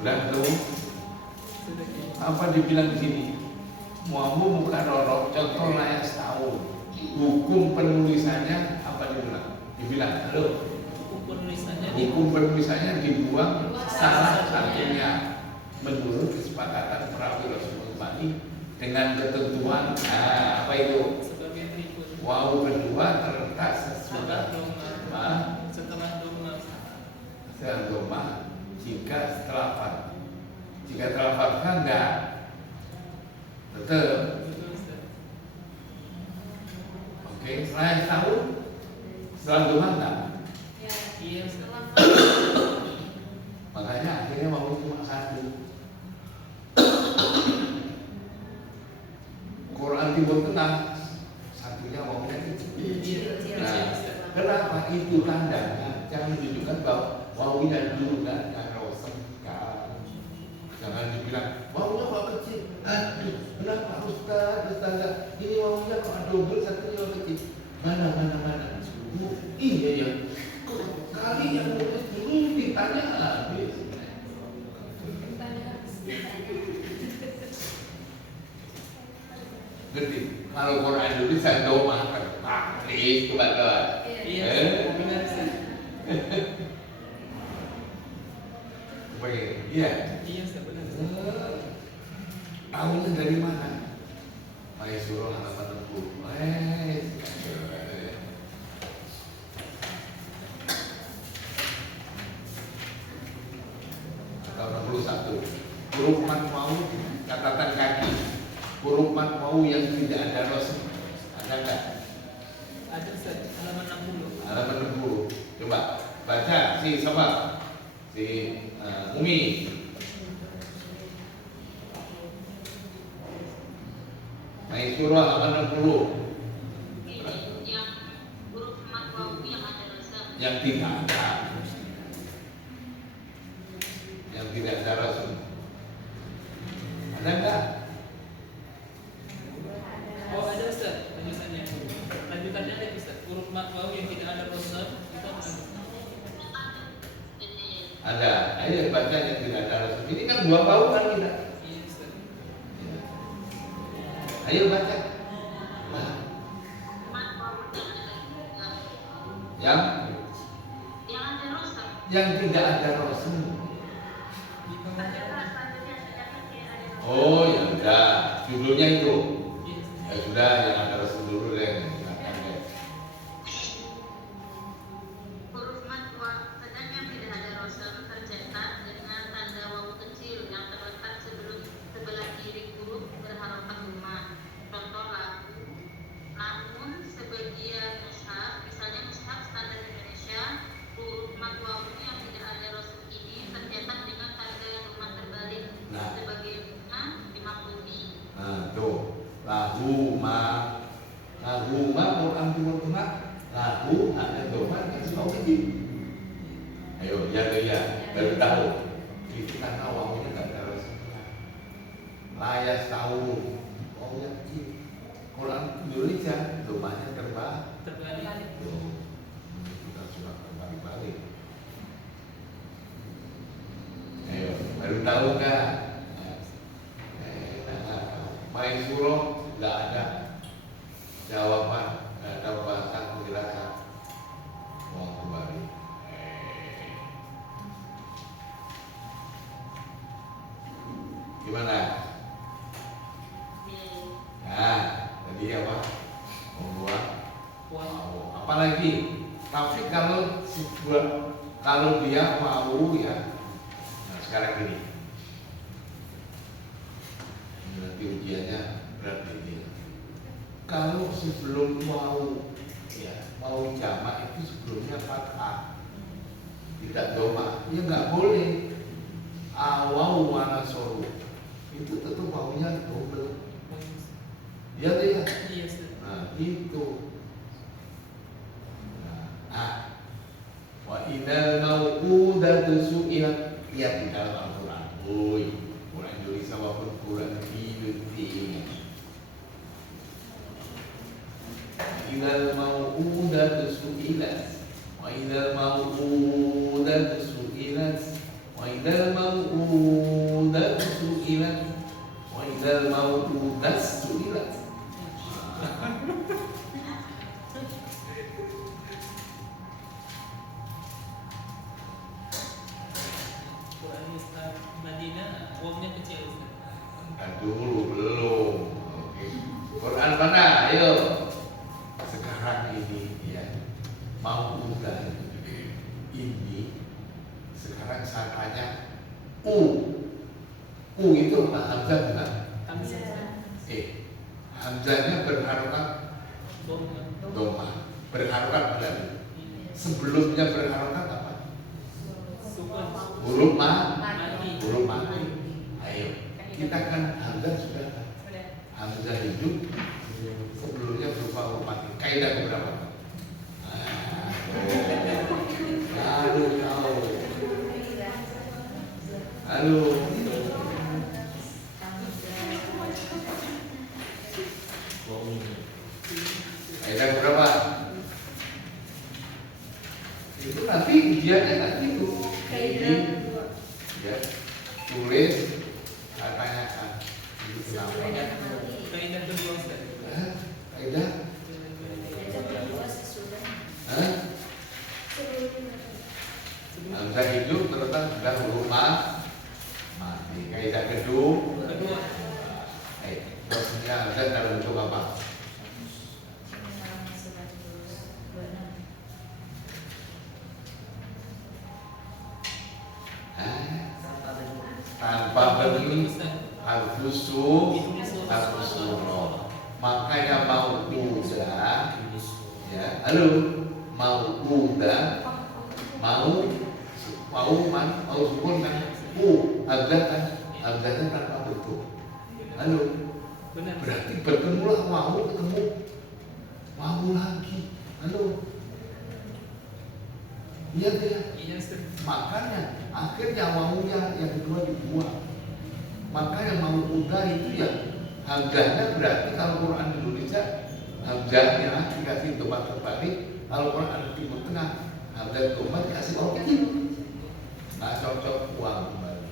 Udah ketemu? Sudah Kiai. Apa dibilang di sini? Muamu muka rorok, contoh layak setahun. Hukum penulisannya apa dibilang? Dibilang, halo. Hukum penulisannya di Hukum penulisannya dibuang salah satunya menurut kesepakatan perawi Rasulullah dengan ketentuan. Nah, apa itu? sebagai berikut. Wawu kedua terletak Setelah sesudah doma. Setelah doma. doma jika setelah fat. Jika setelah fat kan enggak. Betul. Betul Ustaz. Oke, setelah tahun setelah doma enggak. Iya Ustaz. Makanya akhirnya wawu cuma satu. Quran Timur Tengah satunya wawunya kecil. Nah, kenapa itu tandanya? Jangan menunjukkan bahwa wawunya dulu dan rosem kan. Jangan dibilang wawunya kok kecil. Aduh, kenapa Ustaz? Ini wawunya kok double satunya kok kecil. Mana? Iya ya. Kali yang nulis dulu ditanya habis. Ngerti? Kalau Quran dulu saya doma itu bakal. Iya Ustaz. Benar Ustaz. Iya. Iya Ustaz benar Ustaz. Tahunya dari mana? Surah halaman 60. Atau 61. Huruf mat mau catatan kaki. Huruf mat mau yang tidak ada ros. Ada enggak? Ada Ustaz. Halaman 60. Halaman 60. Coba baca si siapa? Si Umi. Surah halaman 60. Yang huruf mat wawu yang ada rasa. Yang tidak ada. Yang tidak ada rasul. Ada enggak? Oh ada Ustaz. Lanjutannya. Lanjutannya ada Ustaz. Huruf mat wawu yang tidak ada rasul itu apa Ustaz? Ada. Ayo baca yang tidak ada rasul. Ini kan dua bau kan kita. Iya Ustaz. Ayo baca. Nah, Mat wawu yang yang ada rasa. yang tidak ada rasul. Di bawahnya ada. Oh ya udah. Judulnya itu. Iya Ustaz. Ya sudah, yang ada rasul dulu deh. Silakan deh. Huruf mat wawu sedang yang tidak ada rasa tercetak dengan tanda wawu kecil yang terletak sebelah kiri huruf berharokat rumah. Contoh lagu. Namun sebagian mushaf, misalnya mushaf standar Indonesia, huruf mat wawu yang tidak ada rasul ini tercetak dengan tanda rumah terbalik. Nah. Sebagaimana dimaklumi. Nah, tuh. Lahu ma Quran Timur Tengah. Lahu ada doman yang mau kecil. Ayo, ya, baru tahu. Itu karena wawunya nggak ada rasulnya. Layas tahu, wawunya kecil. Quran Indonesia, domanya Terbalik. Tuh, kita sudah terbalik-balik. Ayo, baru tahu nggak? Main surah nggak ada jawaban, nggak ada bahasan penjelasan. Uang kembali. Gimana? Nah, tadi apa? Mau gua Apalagi, tapi kalau kalau dia mau ya, nah sekarang gini, nanti ujiannya berat ini. Kalau sebelum mau jamak itu sebelumnya fathah, tidak doma, ya nggak boleh. Awau mana soru itu tetap maunya double. Iya ya. Iya, Ustaz. Nah itu. Nah, wa idal mau'udatu su'ilat, lihat di dalam Al-Quran. Quran Indonesia walaupun Quran ini. Idal mau'udatu su'ilat, wa idal mau'udatu su'ilat, wa idal mau'udatu su'ilat, wa idal mau'udatu su'ilat. Quran Ustaz Madinah, uangnya kecil Ustaz. Dulu belum. Oke. Quran mana? Ayo. Sekarang ini ya mau udah ini. Sekarang saya tanya U itu apa? Hamzah bukan? Hamzah. Hamzahnya berharokat doma. Berharokat berarti. Sebelumnya berharokat apa? Sukun. Huruf Mati. huruf mati. Ayo. Kita kan Hamzah sudah. Hamzah hidup sebelumnya berupa huruf mati. Kaidah berapa? Aduh tahu. Aduh. Kaidah berapa? Itu nanti ujiannya nanti itu. Ini ya tulis tanyakan. Ini kenapa? Kaidah kedua Ustaz. Kaidah? Hah? Hamzah hidup terletak sudah huruf mati. Kaidah kedua. Terusnya Hamzah dalam bentuk apa? Tanpa beri harfusu harfusuro. Makanya mau udah ya, halo, mau udah mau sukun kan hamzah kan, hamzahnya tanpa bentuk. Halo, Benar. berarti bertemulah mau ketemu mau lagi. Halo, iya ya. Iya Ustaz. Makanya akhirnya maunya yang kedua dibuang. Makanya mau udah itu ya hamzahnya berarti kalau Quran Indonesia hamzahnya dikasih doma terbalik, kalau Quran Timur Tengah hamzah doma dikasih objek. Nggak cocok uang kembali.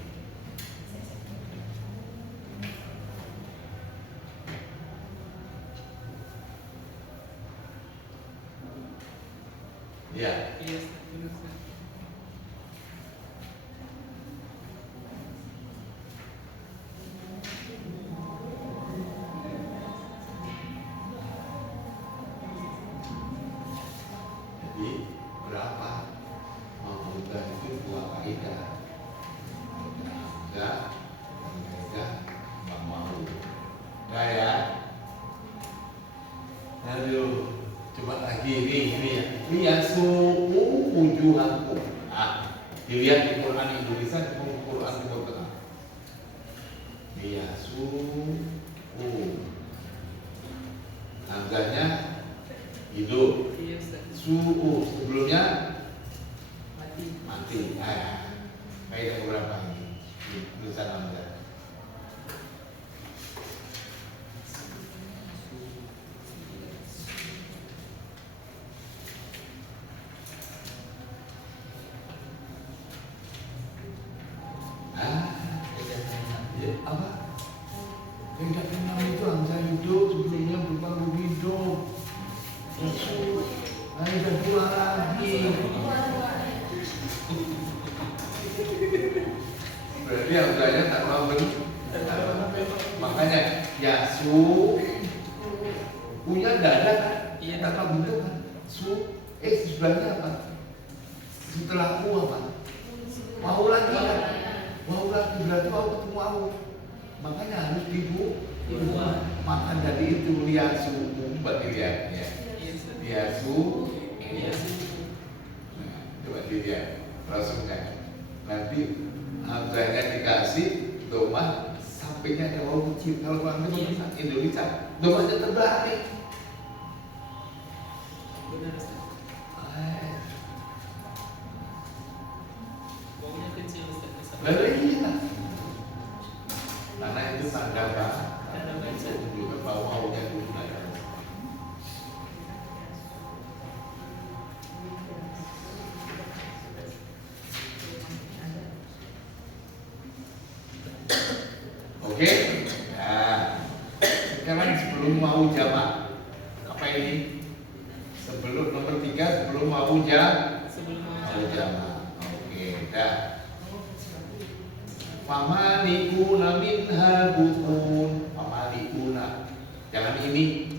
Ya. Iya Ustaz. Benar, Ustaz. Jadi berapa mau udah itu dua kaidah. Hamzah dan kaidah nggak mau. Nggak ya? Aduh, coba lagi ini ya. Ini ya suku wujuhakum. Dilihat di Quran Indonesia di Quran Timur Tengah. Iya, suku. Hamzahnya hidup. Iya Ustaz. Suku sebelumnya Mati. mati. Kaidah berapa ini? Tulisan Hamzah. Ya, apa? Kaidah keenam itu Hamzah hidup sebelumnya berupa huruf hidup. Kaidah dua lagi. Berarti Hamzahnya tanpa bentuk. Makanya yasu punya nggak ada kan? Iya. Tanpa bentuk kan? Sebelahnya apa? Setelah aku apa? Wau lagi kan? Wau lagi berarti wau ketemu wau. Makanya harus dibuat. Makan dari itu liasu, berarti lihatnya. Liasu. Nah, coba dilihat rasanya. Nanti harganya dikasih domah sampingnya ada wau kecil. Kalau kurang lebih Indonesia, domahnya terbalik. Benar Ustaz. Baunya kecil Ustaz. Lalu iya. Karena itu tanda bahasa. Tanda bahasa. Untuk bau-baunya dulu lah ya. Oke. Nah, sekarang sebelum mau jamak apa ini? Sebelum nomor 3 sebelum mau Sebelum mau jamak. Oke, dah. Famalikuna minha butun. Famalikuna. Jangan ini.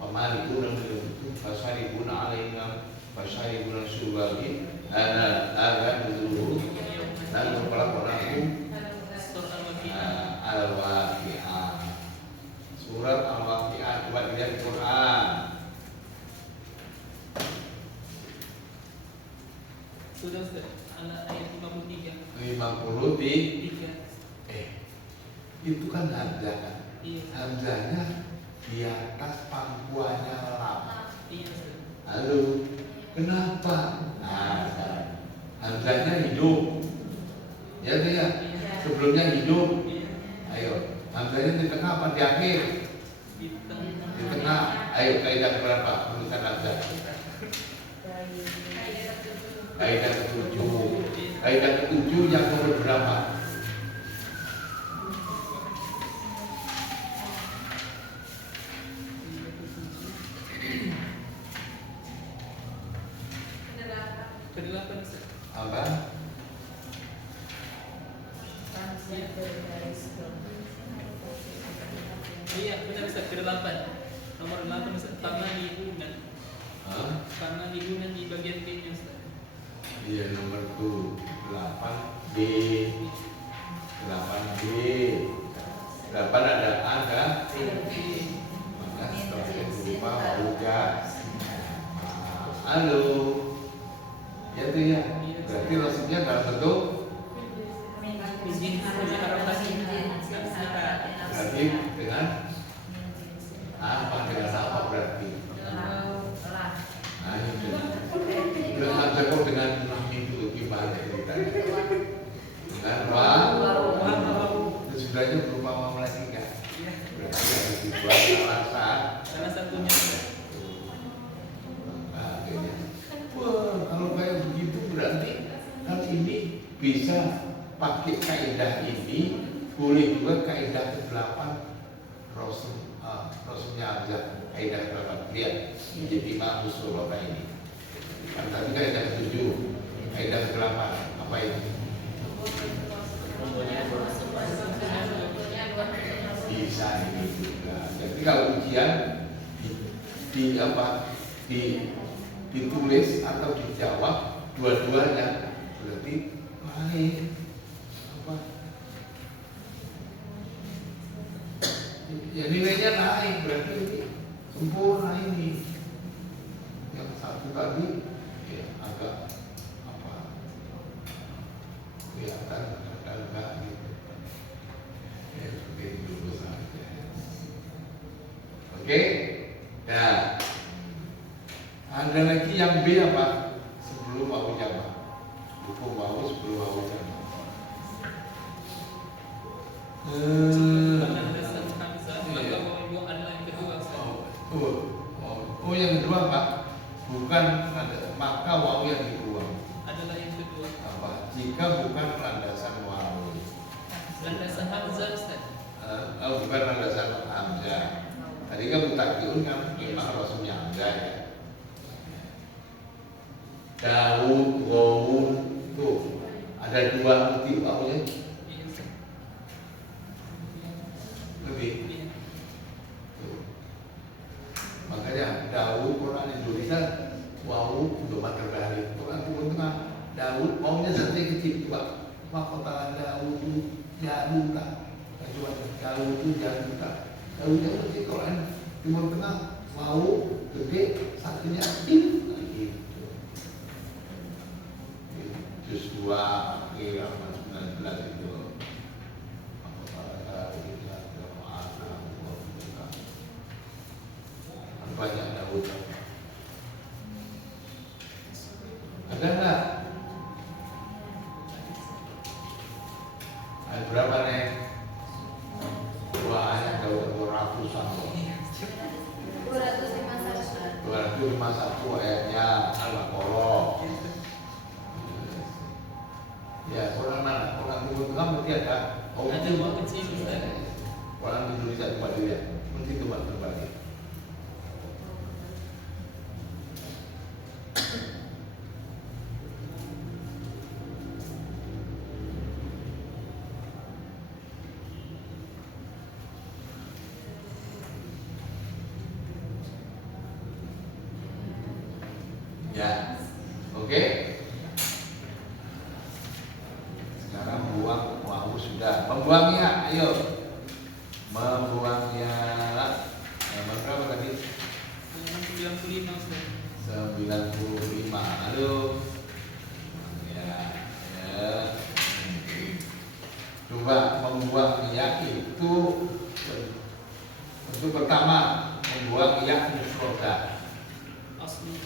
Famalikuna minha fasalibuna alaina fasalibuna surgawi. Ada dulu. Dan kepala konaku Al-Waqi'ah. Surat Al-Waqi'ah. Coba dilihat Quran. Sudah Ustaz. Ayat 53. 50 itu kan hamzah kan? Iya. Hamzahnya di atas pangkuannya lam. Iya Ustaz. Lalu kenapa? Nah, hamzahnya hidup. Ya dia. Sebelumnya hidup. Iya. Ayo, hamzahnya di tengah apa di akhir? Di tengah. Di tengah. Ayo kaidah berapa? Tulisan hamzah. Kaidah ke-7. Kaidah ke-7 yang nomor berapa? Kedelapan Ustaz. Apa? Iya, benar Ustaz. Kedelapan. Nomor 8 Ustaz. Famalikuna. Hah? Famalikuna di bagian B-nya Ustaz. Iya nomor 8B. 8B. 8 ada A kan? Maka setelah berupa wauja. Halo. Ya tuh ya. Berarti rasulnya dalam bentuk Izin harokasi. berarti dengan apa? Dengan apa berarti? Nah, itu. Dengan jago dengan itu gimana ceritanya? Dengan wau. Itu sebenarnya berupa wau lagi kan? Berarti harus dibuat alasan. Salah satunya Ustaz. Nah, akhirnya, wah kalau kayak begitu berarti hal ini bisa pakai kaidah ini, boleh juga kaidah ke-8 Rasulnya aja kaidah ke-8 lihat menjadi Imam Surah ini. Kan tadi kaidah ke-7, kaidah ke-8 apa ini? Bisa ini juga. Jadi kalau ujian ditulis atau dijawab dua-duanya berarti lain apa? Ya nilainya naik berarti ini sempurna ini. Yang satu tadi ya agak apa? Kelihatan agak gitu. Ya seperti itu dulu saja. Oke, nah ada lagi yang B apa? Sebelum wau jamak. Hukum wau sebelum wau jamak. Landasan hamzah. Maka wau adalah yang kedua Ustaz. Oh, yang kedua Pak, bukan maka wau yang dibuang. Adalah yang kedua. Apa? Jika bukan landasan wau. Landasan hamzah Ustaz. Bukan landasan hamzah. Tadi kan mutakiun kan memang rasulnya hamzah ya. Daud, Wawun, tuh ada dua bukti waunya Iya Ustaz. lebih. Iya. Tuh. Makanya Daud Quran Indonesia jangan minta. Kecuali kalau itu jangan minta. Kalau yang nanti kalau Timur Tengah mau gede, satunya tim gitu. Juz 2 akhir halaman 19 itu. Banyak Daud. Ada nggak? Ada berapa nih? Dua ayat Daud ratusan. 251 ayatnya Al-Baqarah. Ya, orang mana? Orang Timur Tengah mesti ada. Ada buah kecil Ustaz. Orang Indonesia tempat dia, mesti tempat berbagi. Ya, oke. Sekarang buang, mau sudah. Membuangnya, ayo. Membuangnya. Nomor berapa tadi? 95 Ustaz. 95. Aduh. Ya, ya. Coba membuang minyak itu untuk pertama membuang minyak mufroda. Asli.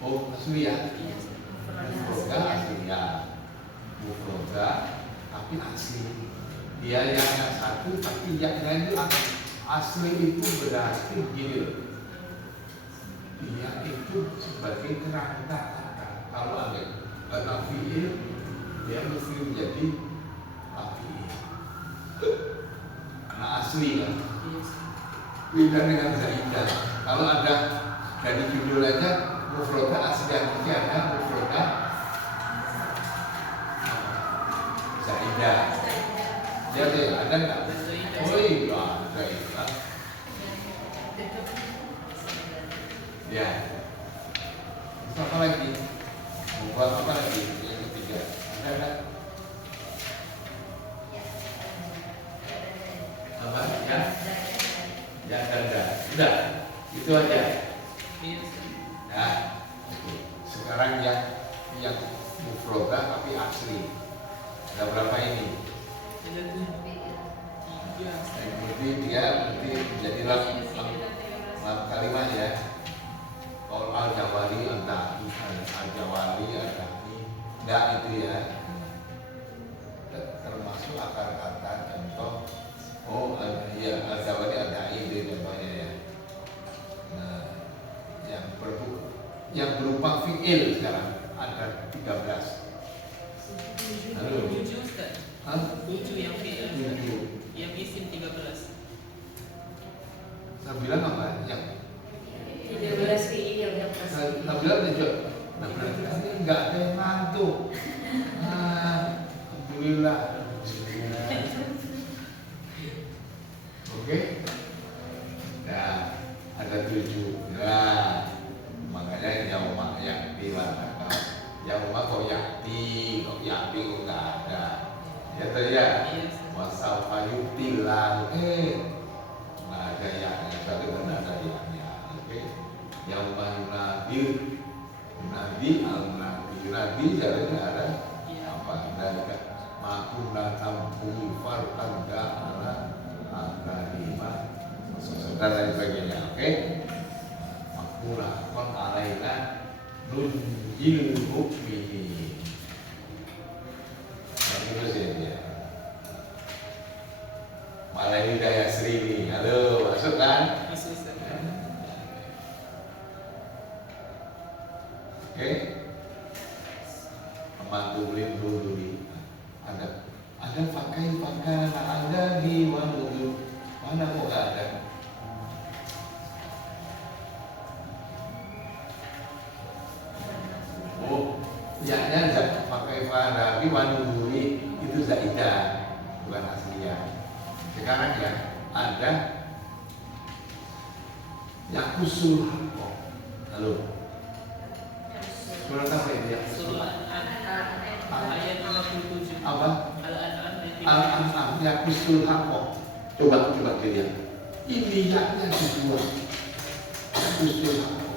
Oh, asli ya. Iya, Ustaz. Mufroda asli ya. Mufroda tapi asli. Dia yang satu tapi yang lain itu asli itu berarti gini. Dia itu sebagai kerangka kata. Kalau ada kata fiil, dia mesti menjadi fiil. Karena asli kan. Iya, Ustaz. Beda dengan zaidah. Kalau ada dari judul aja mufroda asli yang mesti ada mufroda zaidah. Jadi ada nggak? Oh iya, zaidah. Ya. Terus apa lagi? Membuat apa lagi? Yang ketiga. Ada nggak? Apa? Ya? Ya ada. Sudah. Itu aja. Iya, Ustaz. Ya. Oke. Sekarang yang mufroda tapi asli. Ada berapa ini? Ada 3 Ustaz. Berarti dia menjadi lam kalimat ya. Kalau al-jawari ada al-jawari ada enggak itu ya. Termasuk akar kata contoh. Oh iya al-jawari ada ide contohnya ya. Nah, yang berupa fi'il sekarang ada 13. Halo. 7 Ustaz. Hah? 7 yang fi'il Ustaz. 7. Yang isim 13. Saya bilang apa? Yang 13 fiil yang saya bilang aja. Nah berarti ini enggak ada yang ngantuk. Alhamdulillah. Oke. Nah, ada 7. Nah, makanya yauma yakti lah. Yauma kok yakti kok enggak ada. Ya tadi ya. Iya, Ustaz. Wasaufa yutilah. Nggak ada yaknya, tapi benar ada yaknya. Oke. Yauma Nabi al-Nabi jadi ada apa? Ada makunna tampuni farqan da'ala al-kalimah dan lain sebagainya. Oke. Makuna kon alaina nunjil mukminin. Terus ya. Malah ini daya Sri. Halo, masuk kan? Masuk Ustaz. Oke. Pembantu pelindung ada pakai ada di mana kok nggak ada? Oh, ya pakai pada manuduri itu zaidah bukan aslinya. Sekarang ya ada yakusul hakko. Halo. Surat apa ini ya? Surah Al-An'am ayat 57. Apa? Al-An'am ayat Al-An'am yakusul haqqo. Coba dilihat. Ini yaknya dibuang. Yakusul haqqo.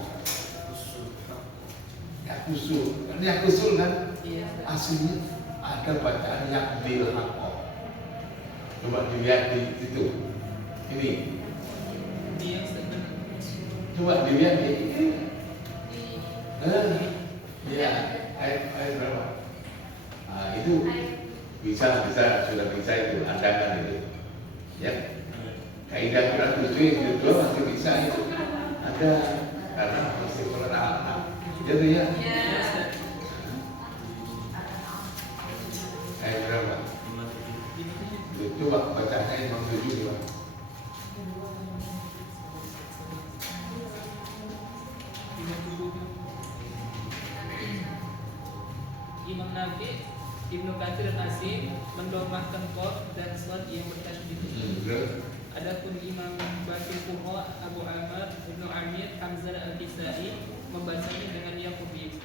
Yakusul kan Iya. aslinya ada bacaan yakdil haqqo. Coba dilihat di situ. Ini. Iya, Ustaz. Coba dilihat di ini. Iya, ayat berapa? Nah, itu bisa sudah bisa itu andakan itu. Ya. Kaidah Quran itu yang kedua masih bisa itu. Ada karena masih Quran. Jadi ya. Iya, Ustaz. Ayat berapa? Coba bacanya Imam 7 coba. Imam Nafi, Ibnu Katsir dan Asim mendomahkan qaf dan shad yang bertasydid. Adapun Imam Bakir Qurra, Abu Amr, Ibnu Amir, Hamzah Al-Kisai membacanya dengan yang kubik,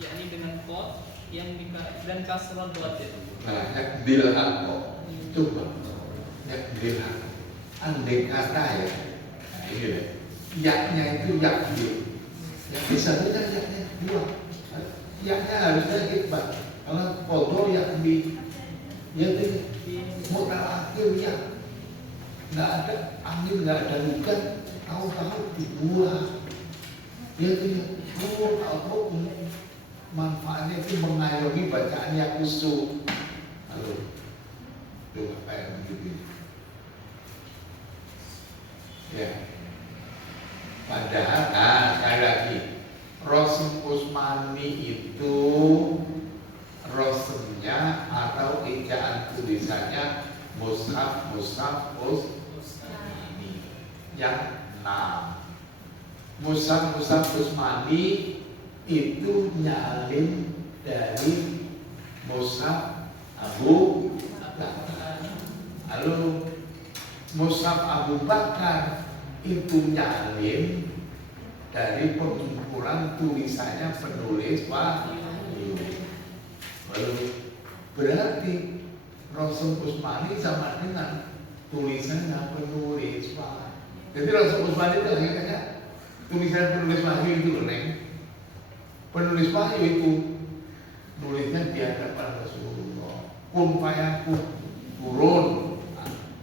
yakni dengan qaf yang dan kasrah dhammah. Nah, yakdil haqqo. Coba yakdil haqqo. Andai kata ya. Nah, ini deh. Yaknya itu yakdil. Ya bisa saja yaknya dua. Yaknya harusnya ikbal. Kalau kotor yakdi. Ya itu mutalakil ya. Nggak ada angin, nggak ada hujan. Tahu-tahu dibuang. Ya itu ya. Tahu manfaatnya itu mengayomi bacaan yang khusyuk. Lalu itu apa yang begitu? Ya. Padahal, sekali lagi, Rosem Usmani itu rosemnya atau ejaan tulisannya mushaf Usmani yang 6. Mushaf Usmani itu nyalin dari mushaf Abu Bakar. Lalu mushaf Abu Bakar itu nyalin dari pengumpulan tulisannya penulis Wahyu. Lalu berarti Rasul Usmani sama dengan tulisannya penulis Wahyu. Jadi Rasul Usmani itu akhirnya tulisan penulis Wahyu itu loh, Neng. Penulis Wahyu itu nulisnya di hadapan Rasulullah. Kun fayakun, turun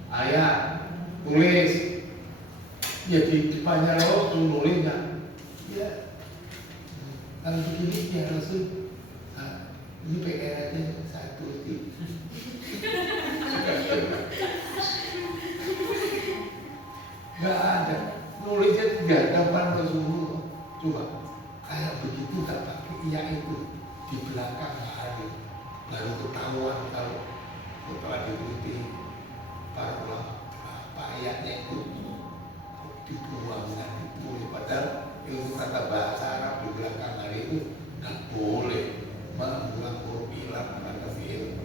ayat, tulis. Ya di depannya Rasul nulisnya. Ya, kalau begini ya Rasul, ini PR aja satu sih. Gak ada, nulisnya di hadapan Rasulullah. Coba, kayak begitu tak pakai iya itu di belakang hari, baru ketahuan kalau setelah diteliti para ulama apa ayatnya itu dibuang dan ditulis. Padahal ilmu kata bahasa Arab di belakang hari itu nggak boleh mengulang huruf ilam pada fiil.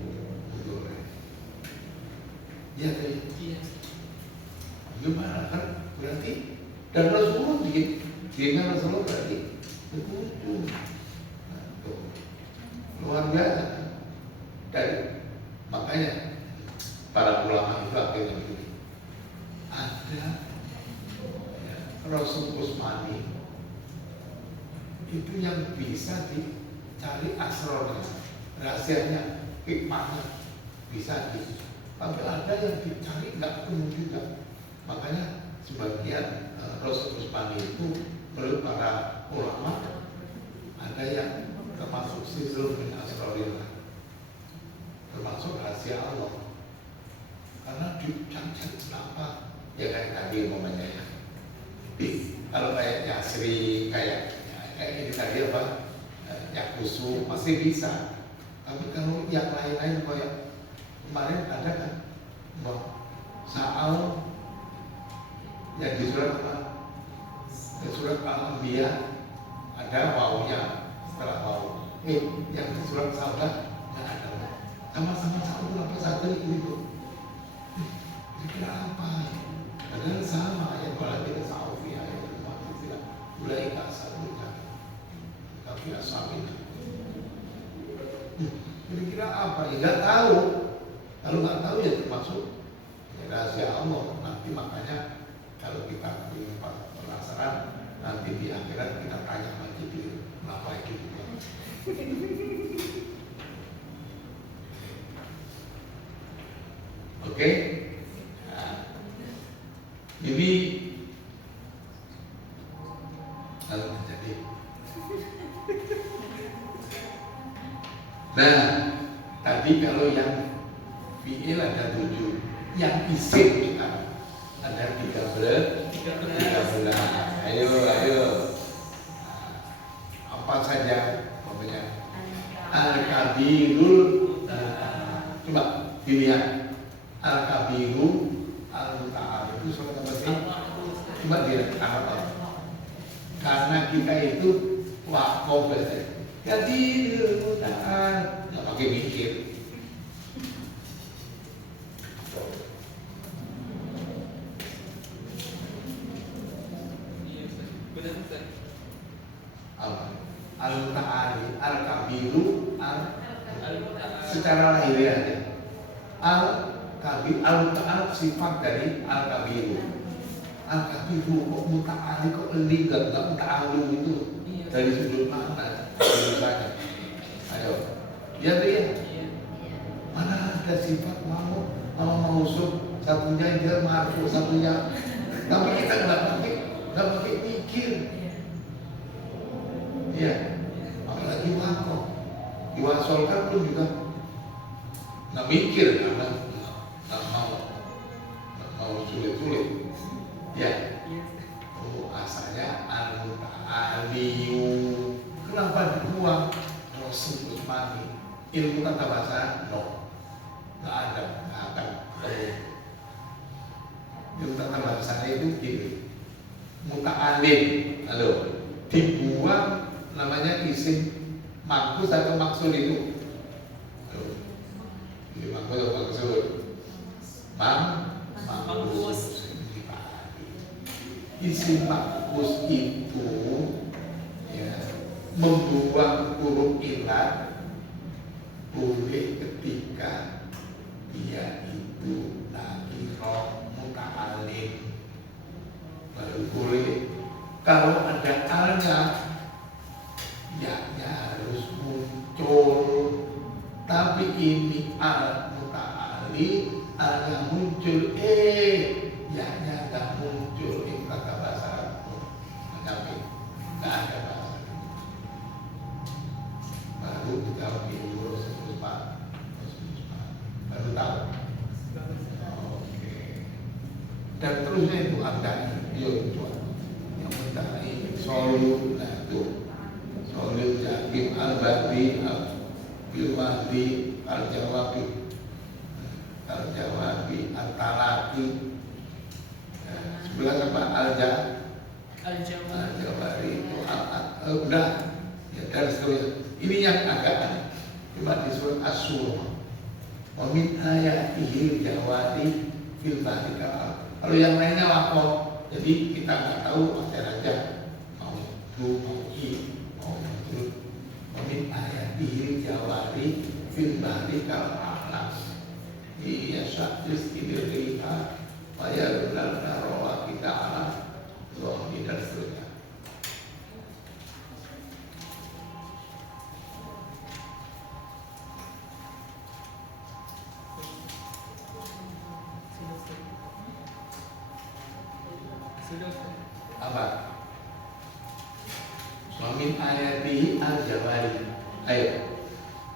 Boleh. Ya tadi. Gimana kan? Berarti dan Rasulullah bikin Rasulullah berarti betul. Luar biasa. Dan makanya para ulama itu akhirnya begini. Ada Rasul Usmani itu yang bisa dicari asrornya, rahasianya, hikmahnya bisa di. Tapi ada yang dicari nggak ketemu juga. Makanya sebagian Rasul Usmani itu menurut para ulama ada yang termasuk sirrul min asrorillah, termasuk rahasia Allah. Karena dicari kenapa? Ya kayak tadi momennya ya. Kalau kayak Yasri, kayak ini tadi apa, Yakusu masih bisa. Tapi kalau yang lain-lain kayak kemarin ada kan, Sa'al yang di surat apa? Di surat Al-Anbiya ada wawunya setelah wawu. Yang di surat Sabah nggak ada. Sama-sama satu apa satu itu. Kira apa? Padahal sama yang kalau kita saufi ayat itu mulai kasarnya tapi asabina. Kira-kira apa? Ya nggak tahu. Kalau nggak tahu Oke? Nah, ini lalu terjadi. Nah, tadi kalau yang fi'il ada 7, yang isim ada 13. Ayo. Nah, apa saja pokoknya al-kabirul. Coba dilihat al-kabiru al-muta'al itu surat apa sih? Coba dilihat apa? Karena kita itu wakof kabirul muta'al, nggak pakai mikir. Benar Ustaz. Al-Ta'ali, Al-Kabiru, Al-Muta'al. secara lahiriahnya Al-Kabir, Al-Ta'al sifat dari Al-Kabiru. Al-Kabiru kok muta'ali kok enggak muta'alu itu dari sudut mana tulisannya. Ayo, lihat ya. Mana ada sifat mau mausuf, satunya dia marfu, satunya. Tapi kita nggak pakai mikir. Iya, apalagi wakof. Diwasolkan pun juga nggak mikir, karena nggak mau sulit-sulit. Ya, oh asalnya al-muta'aliyu. Kenapa dibuang? Rasul Usmani ilmu tata bahasa no, nggak ada, nggak akan. Ilmu tata bahasa itu gini, muta'alim, lalu dibuang namanya isim maksud atau maksud itu. Ini maksud atau maksud? Maksud. Isim maksud itu ya, membuang huruf ilat boleh ketika dia itu nakirah muta'alim, baru boleh. Kalau ada alnya, ya harus muncul. Tapi ini al muta'ali, alnya muncul, ya nggak muncul. Ini kata bahasa Arab, tapi nggak ada bahasa itu. Baru kita urus baru tahu. Oke. Dan terusnya itu ada, yang mencari solu, nah itu solil jakim al-badi al-bilwadi al-jawabi al-talaki. Sebelah apa? Al-jawari itu udah ya, dan seterusnya. Ini yang agak aneh. Coba di surat As-Surah, wa min ayatihi jawadi fil bahri kal. Kalau yang lainnya wakof, jadi kita nggak tahu aja mau itu mau itu. Wa min ayatihi jawadi fil bahri kal alas. Iya syakis idriha wa yarulal narawa kita ala Allah dan seterusnya. Apa? Suamin ayati al-jawari. Ayo,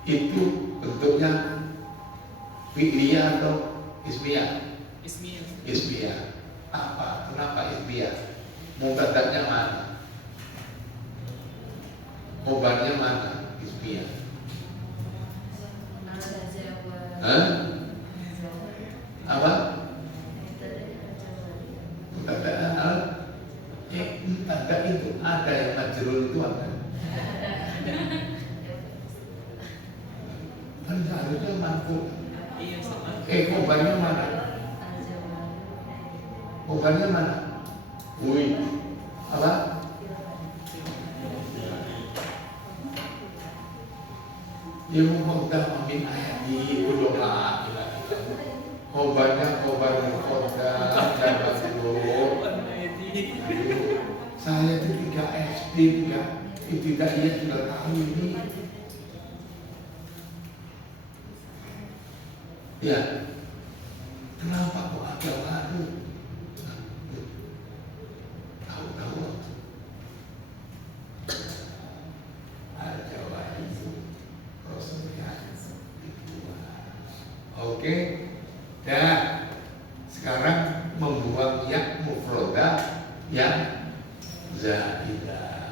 itu bentuknya fi'liyah atau ismiyah? Ismiyah. Apa? Kenapa ismiyah? Mubtada'nya mana? Khobarnya mana? Ismiyah. Hah? Apa? Mubtada'a mubtada itu ada yang majrur itu ada. Kan seharusnya marfu. Khobarnya mana? Khobarnya mana? Wui. Apa? Dia mengkodam min ayati kudola. Khobarnya khobar mengkodam dan majrur. Saya itu 3 SD, 3 ibtidaiyah sudah tahu ini Ya, kenapa kok ada waduh? Tahu-tahu ada waduh prosesnya. Oke, dan sekarang membuang ya mufroda yang zaidah.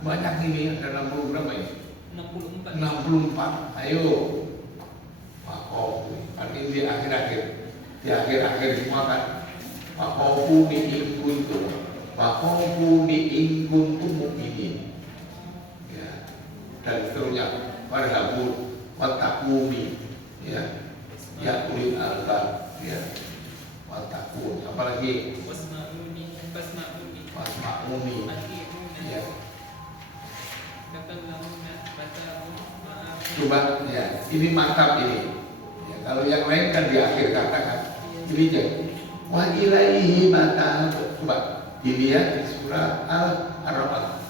Banyak ini, ada 60 berapa ya? 64. 64. Ayo. Pakofu. Kan ini di akhir-akhir. Di akhir-akhir semua kan. Pakofu ni ingkuntum. Pakofu ni ingkuntum mu'minin. Ya. Dan seterusnya. Warhabun. Watakumi. Ya. Ya ulil albab. Ya. Watakun. Apalagi? Wasma'uni. Wasma'uni. Ati'una. Ya. Takallamuna. Bata'un. Ma'af. Coba ya, ini mantap ini. Ya, kalau yang lain kan di akhir kata kan. Ini jadi wa ilaihi mata. Coba dilihat di surah Al-Araf.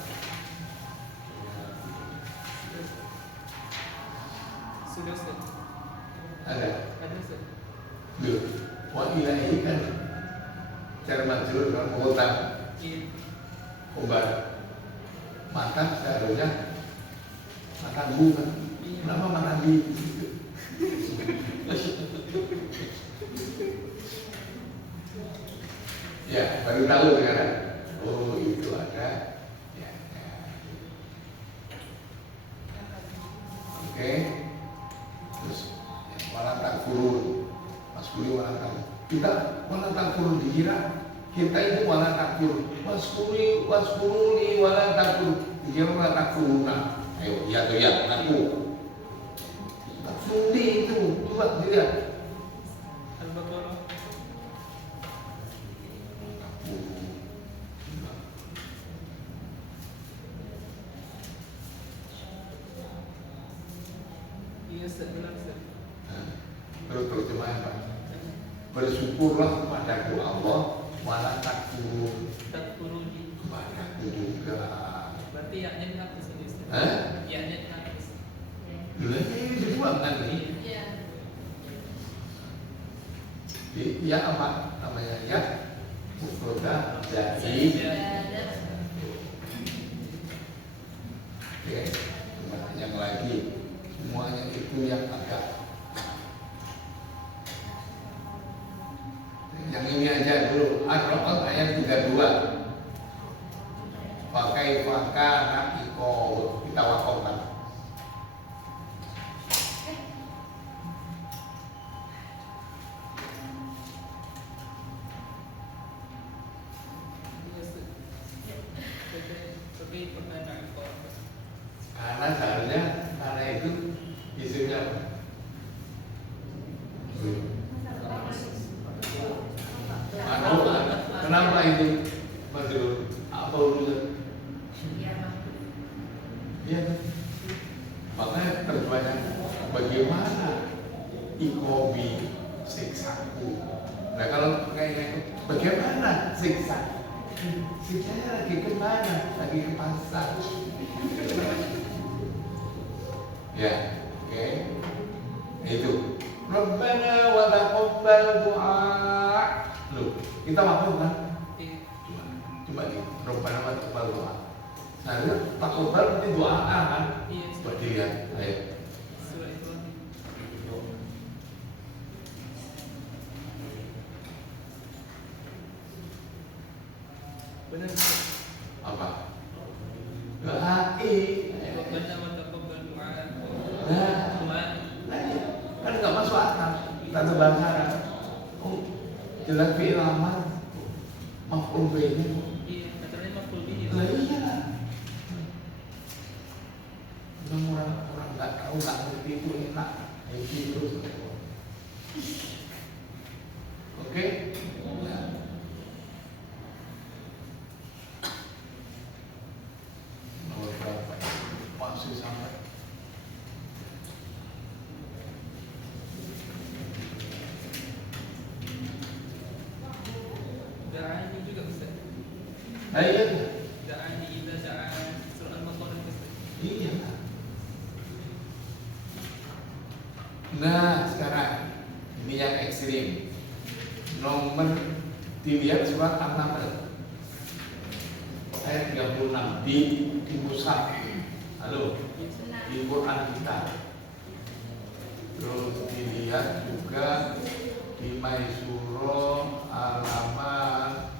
Sudah Ustaz. Ada. Ada Ustaz. Loh, wa ilaihi kan cara majrur kan mengutang Iya. obat. Mata seharusnya mata bunga. Kenapa mata di? Ya, baru tahu sekarang. Oh, itu ada. Ya, ya. Oke. Terus ya, walang takfurun. Mas Kuli walang takfurun. Kita walang takfurun dikira kita itu walang takfurun. Waskuruni walang takfurun. Dikira walang takfurun. Ayo, ya tuh ya, ngaku. Takfurun itu, coba dilihat. Al-Baqarah. Iya Ustaz, benar Ustaz. Terus terjemahan Pak. Bersyukurlah kepadaku Allah, wala takfurun Takfuruni. kepadaku juga. Berarti yaknya dihapus ini Ustaz. Hah? Yaknya dihapus. Lah ini dibuang kan ini? Iya. Ya apa namanya ya? Mufroda jadi. Ada. Oke, yang lagi semuanya itu yang agak. Yang ini aja dulu. Ar-Ra'd ayat 32. Pakai fakana ikut kita wakafkan. Iya Ustaz. Sebagai pertanyaan kok. Karena seharusnya karena itu isimnya apa? Kenapa itu Madrur? Apa urusan? Iya kan? Makanya terjemahnya bagaimana ikobi siksaku. Nah kalau kayak bagaimana siksa? Siksanya lagi kemana? Lagi ke pasar. Ya, oke. Itu. Rabbana wa taqabbal du'a. Loh, kita waktu kan? Iya. Coba nih, Rabbana wa taqabbal du'a. Nah, taqabbal berarti doa kan? Iya Ustaz. Coba dilihat. Ayo. Surah Ibrahim. Benar Ustaz. Apa? Doai. Rabbana wa taqabbal du'a. Nah, Doa. kan nggak masuk akal. Kita bahasa Arab. Oh, jelas fi'il amar. Maf'ul bihi. Iya, katanya maf'ul bihi. Lah iya. Orang nggak tahu nggak ngerti itu enak. Itu oke. Ya. Nomor berapa ya? Masih sampai. Da'ani juga Ustaz. Iya. Da'ani idza da'a. Surah Al-Baqarah Ustaz. Iya. Nah, sekarang surat An-Naml ayat 36 di mushaf. Halo, di Quran kita. Terus dilihat juga di Maisuro halaman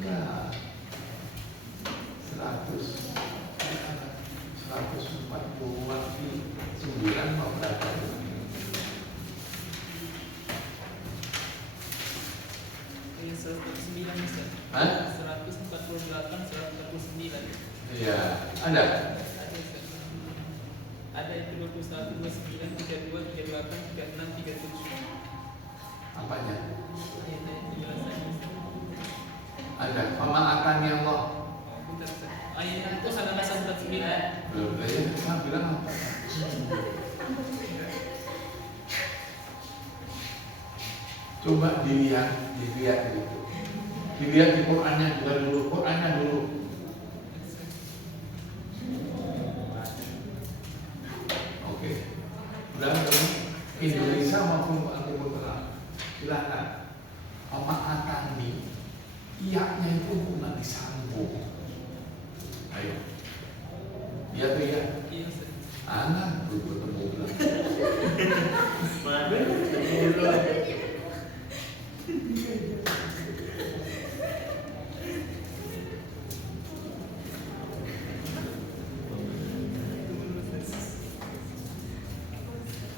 149 mau berapa? Ini 149 Ustaz. Hah? 148, 149. Iya, ada. Ada Ustaz. Ada yang 21, 29, 32, 38, 36, 37. Apanya? Ayat-ayat penjelasannya Ustaz. Ada. Pemaafan ya Allah. Bentar Ustaz. Ayat itu halaman 149. Belum ya, saya bilang apa? Coba dilihat itu. Dilihat di Qurannya juga dulu, Qurannya dulu. Oke. Udah belum? Indonesia maupun Timur Tengah. Silakan. Pemaafan ini, iaknya itu bukan disambung. Ayo. Iya tuh ya. Iya Ustaz. Anak tuh ketemu bilang.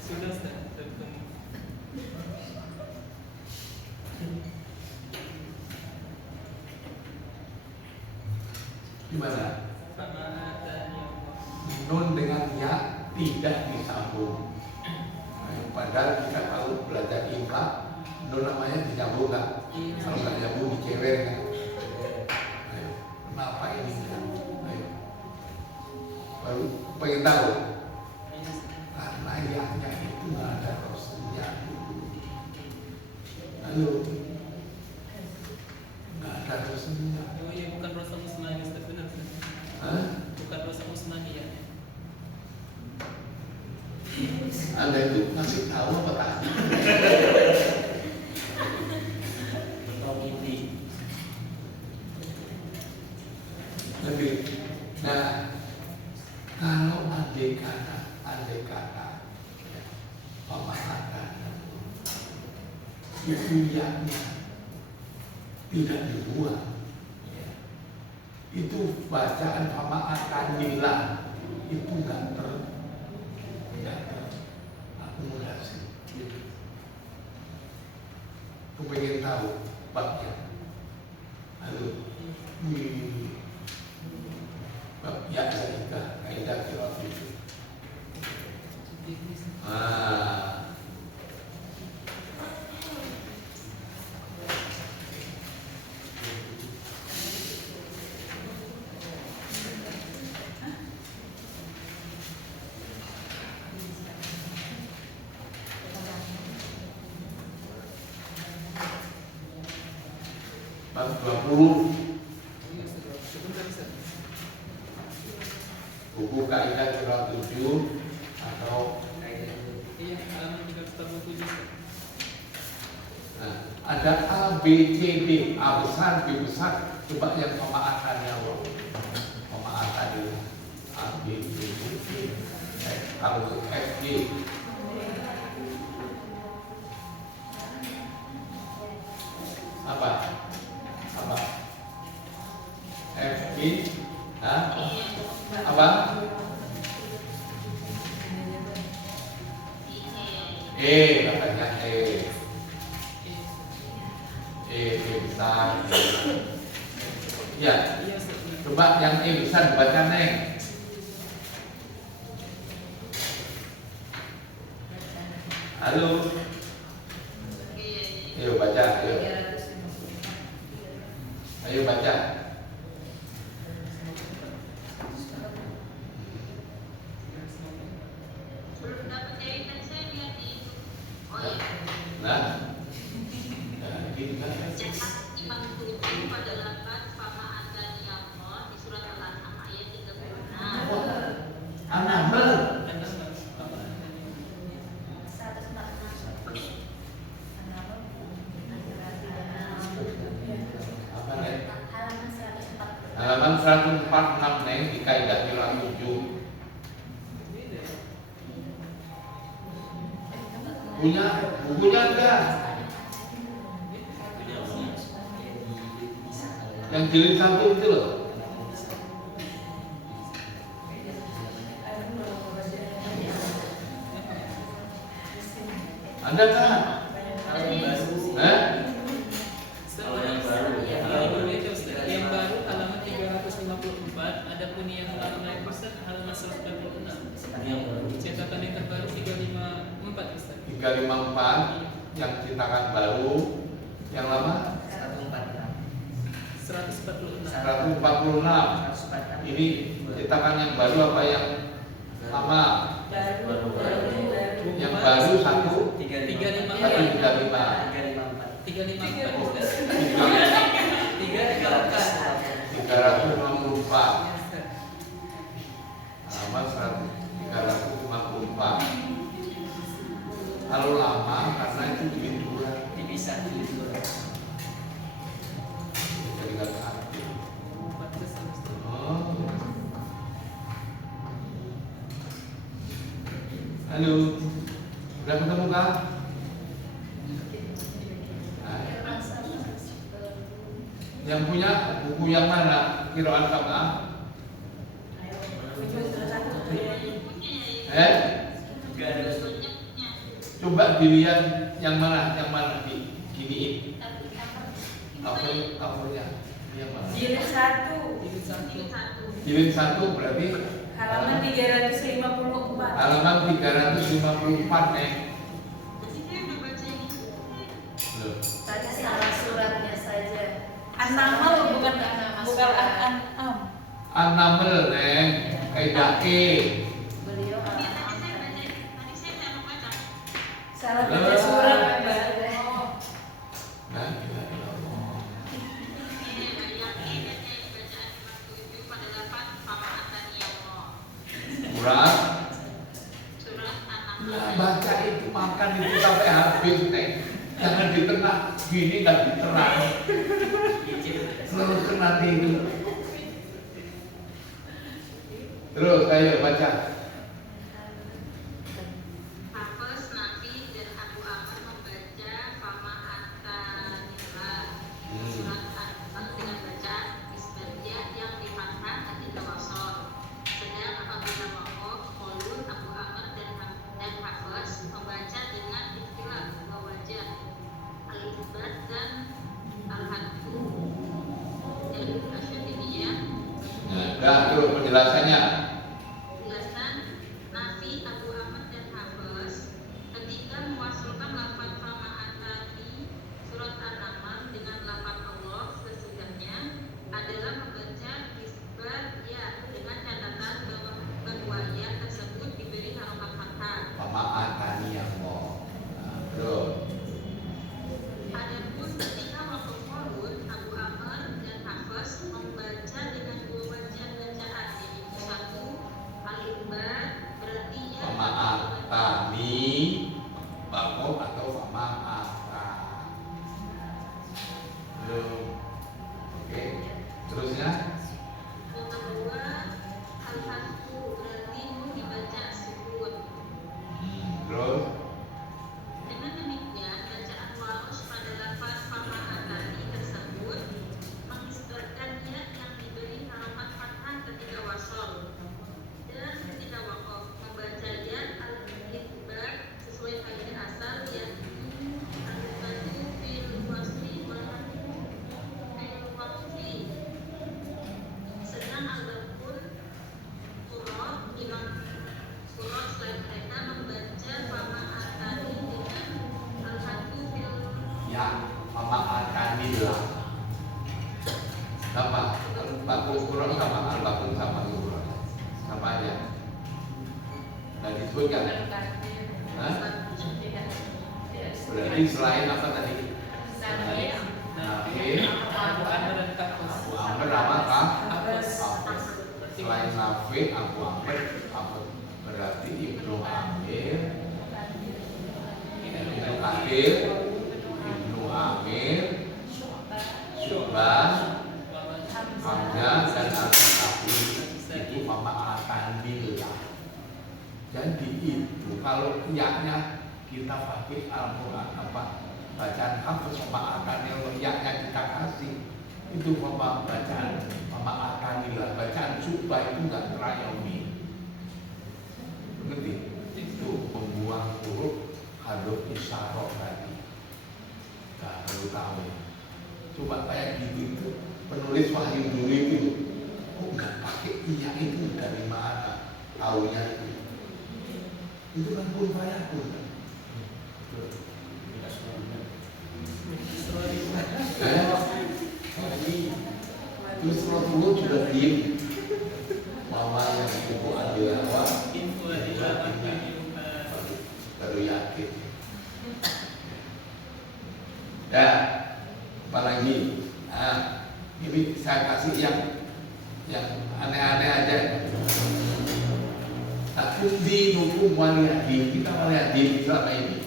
Sudah Ustaz. Tertemu. Gimana? Pemaafan ya Allah. Nun dengan ya tidak disambung. Nah, padahal kita kalau belajar imla, nun namanya disambung nggak? Iya. Kalau nggak nyambung dicewer kan? Ayo, kenapa ini kan? Ayo, baru pengen tahu? Iya Ustaz. Karena yaknya itu nggak ada rosnya dulu. Halo, nggak ada rosnya. Oh iya, bukan Rosa Usmani Ustaz. Benar Ustaz. Hah? Bukan Rosa Usmani ya. Anda itu ngasih tahu apa tadi? Betul inti. Lebih. Nah, kalau andai kata pemahaman itu yaknya tidak dibuang, itu bacaan pemahaman nila itu nggak terakumulasi. Aku pengen tahu babnya. Halo, bab ya kita kaidah kira itu. Bab 20 Iya Ustaz. Sebentar Ustaz. buku kaidah kira 7 atau Iya, halaman 347 Ustaz. nah, ada A, B, C, D. A besar, B besar. Coba yang pemaatannya Allah. Pemaatan dulu. A, B, C, D, E. Kalau F, G. Apa? F, G. Hah? Apa? Katanya besar. Ya, Iya Ustaz. coba yang besar dibaca Neng. Halo. Ayo baca, ayo. Ayo baca. Belum dapat jahitan saya lihat di itu. Oh iya. Nah, ini kan Jahat Imam Tujuh pada lafaz pemaafan ya Allah di surat Al-An'am ayat 36. An-Naml. Halaman 146 neng di kaidah kira 7. Punya bukunya enggak? Yang jilid 1 itu loh. Ada kan? Kalau yang baru, Kalau yang baru, yang baru halaman 354, adapun yang lama Ustaz halaman 126. yang baru. Cetakan yang terbaru 354 Ustaz. 354 yang cetakan baru, yang lama 146. 146. Ini cetakan yang baru apa yang lama? Baru. Yang baru 1 355. 354. 354 Ustaz. 354 halaman 354. Kalau lama karena itu bikin dua Dipisah dulu. jadi nggak aktif. Halo, udah ketemu kah? Yang punya buku yang mana? Kiraan kamu? Coba dilihat yang mana di giniin. Covernya yang mana? Jilid 1 Jilid 1 berarti halaman 354. halaman 354 nih. Loh. Tadi salah suratnya saja. An-Nahl bukan An-Am. An-Naml neng, kaidah E. Beliau Salah baca surat, Mbak. Nah, Surat. Nah, baca itu makan itu sampai habis neng. Jangan diternak gini nggak diternak. Selalu kena itu. Terus ayo baca. Hafiz, Nafi, dan Abu Amr membaca Fama Atanillah surat An-Nahl dengan bacaan Bismillah yang di fathah dan tidak wasol. Sedang apabila waqaf, Qaulun, Abu Amr dan Hafiz membaca dengan ikhtilaf dua wajah, al-isbat dan al-hadfu. Dari Asy-Syafi'iyah. Nah, dah terus penjelasannya. Penjelasan Nafi, Abu Ahmad dan Hafiz ketika mewasulkan lafaz Fama'atani surat An-Nahl dengan lafaz Allah sesudahnya adalah membaca isbat ya dengan catatan bahwa ya tersebut diberi harokat fathah. Pemaatani yang mau. Nah, terus. Adapun ketika waktu Qaulun, Abu Amr dan Hafiz membaca dengan dua wajah bacaan, yaitu satu al-isbat berarti ya Pemaatani bako atau pemaata. Belum. Oke. Terusnya. yang kedua al-hadfu berarti nun dibaca sukun. Terus. Dengan demikian bacaan waros pada lafaz Fama'atani tersebut mengisbatkan ya yang diberi harokat fathah ketika wasol dan ketika waqaf membaca ya al-isbat sesuai kaidah asal yaitu al-isbatu fil wasli wal hadfu fil waqfi. Sedang al-bakun Qur'an Imam Qur'an selain mereka membaca Fama'atani dengan al-hadfu fil Ya, pemaatani lah. Sama. Bakul kurang sama al-bakul sama kurang. Sama aja. Nah, disebutkan. Hah? Berarti selain apa tadi? Nafi, Abu Amr dan Hafiz. Abu Amr sama Kak? Hafiz. Hafiz. Selain Nafi, Abu Amr, Hafiz. Berarti Ibnu Amir, Ibnu Kathir, Ibnu Amir, Syu'bah, Hamzah dan Jadi itu kalau yaknya kita pakai Al-Quran bacaan hafaz sama akannya yaknya kita kasih itu bacaan sama akanilah bacaan supaya itu nggak terayomi. Ngerti? Itu membuang huruf hadrof isyarah tadi. Nah, perlu tahu. Coba kayak gitu itu penulis wahyu dulu itu, kok nggak pakai iya itu dari mana? Taunya itu kan pun fayakun. Terus Rasulullah sudah diem. Mama yang ibu ambil apa? Baru yakin. Ya, apalagi? Nah, ini saya kasih yang aneh-aneh aja. Tapi di hukum waliyadin kita waliyadin selama ini.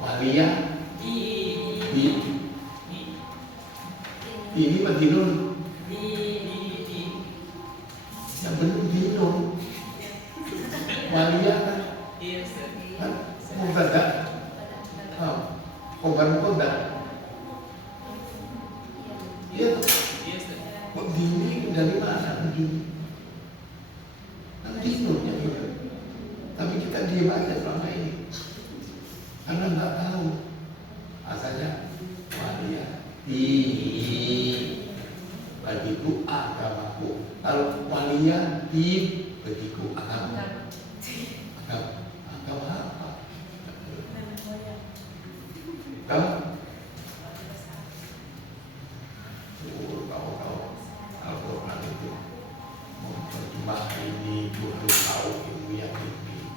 Waliyah ini madinun yang benar dinun waliyah kan mubtada khobar mubtada iya kok dini dari mana ujung kan dinunnya itu tapi kita diam aja selama ini karena nggak tahu asalnya waliyah bagiku agamaku. Kalau waliyah bagiku agama. Agama apa? Kamu? Tahu Al-Quran itu mempertimbangkan ini butuh tahu ilmu yang tinggi.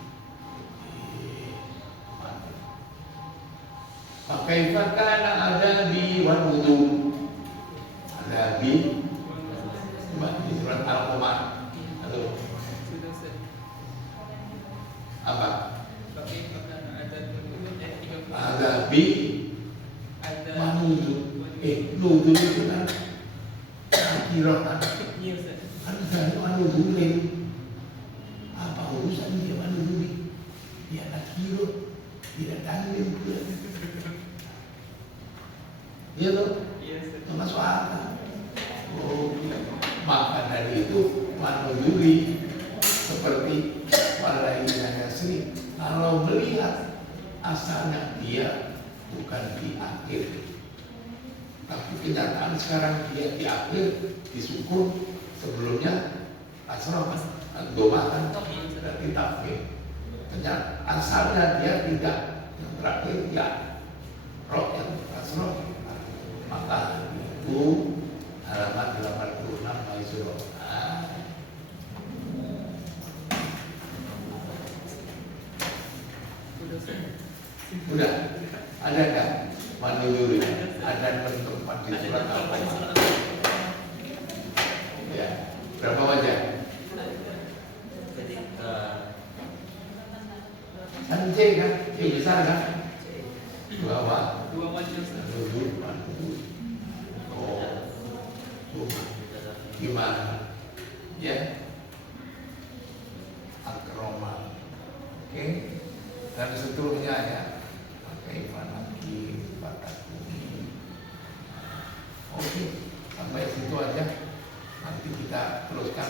Pakai fakana ada di wadudu, ada di surat Al-Qamar. Halo. Apa? Ada di wadudu. Nudu itu kan akhirat kan? Ada wadudu ini. Apa urusan dia wadudu ini? Dia akhirat, tidak tanggung pula. Iya loh, masuk akal. Oh, maka dari itu manuduri seperti walainanya sering. Kalau melihat asalnya dia bukan di akhir, tapi kenyataan sekarang dia di akhir, disukun sebelumnya asroh doma kan berarti tafsir. Ternyata asalnya dia tidak yang terakhir ya roh yang asroh. Maka itu halaman 86 Maisuro. Udah, ada nggak manuluri? Ada bentuk di surat Al-Qamar. Ya, berapa wajah? Kan C kan, C besar kan? Dua wajah. Gimana? Ya, akroma. Oke, dan seterusnya ya. Pakai panaki, patakuni. Oke, sampai situ aja. Nanti kita teruskan.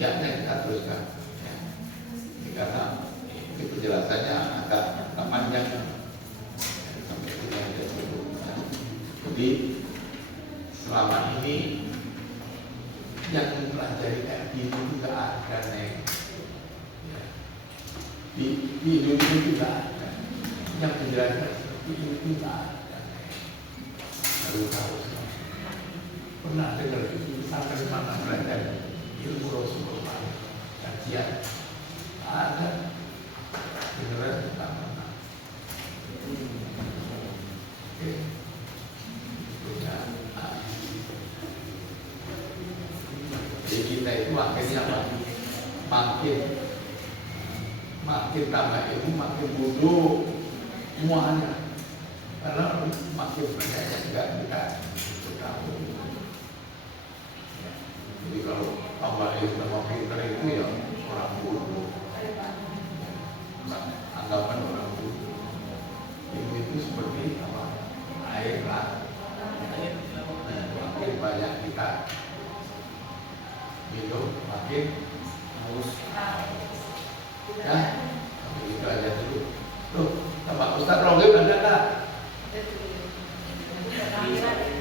Ya, kita teruskan. Ya. Ini karena ini penjelasannya agak panjang. Sampai kita ada dulu. Jadi selama ini yang mempelajari kayak gini juga ada nih. Ya. Di Indonesia juga ada yang menjelaskan seperti ini juga ada nih. Baru tahu semua. Pernah dengar itu sampai mana belajar ilmu Rasulullah kajian ada dengar tentang mana? Oke. Jadi kita itu akhirnya apa? Makin tambah ilmu makin bodoh semuanya karena makin banyak yang tidak kita tahu. Jadi kalau tambah ilmu tambah pintar itu ya orang bodoh. banyak kita minum makin haus. Ya, tapi itu aja dulu. Loh, Pak Ustadz Rohim ada nggak?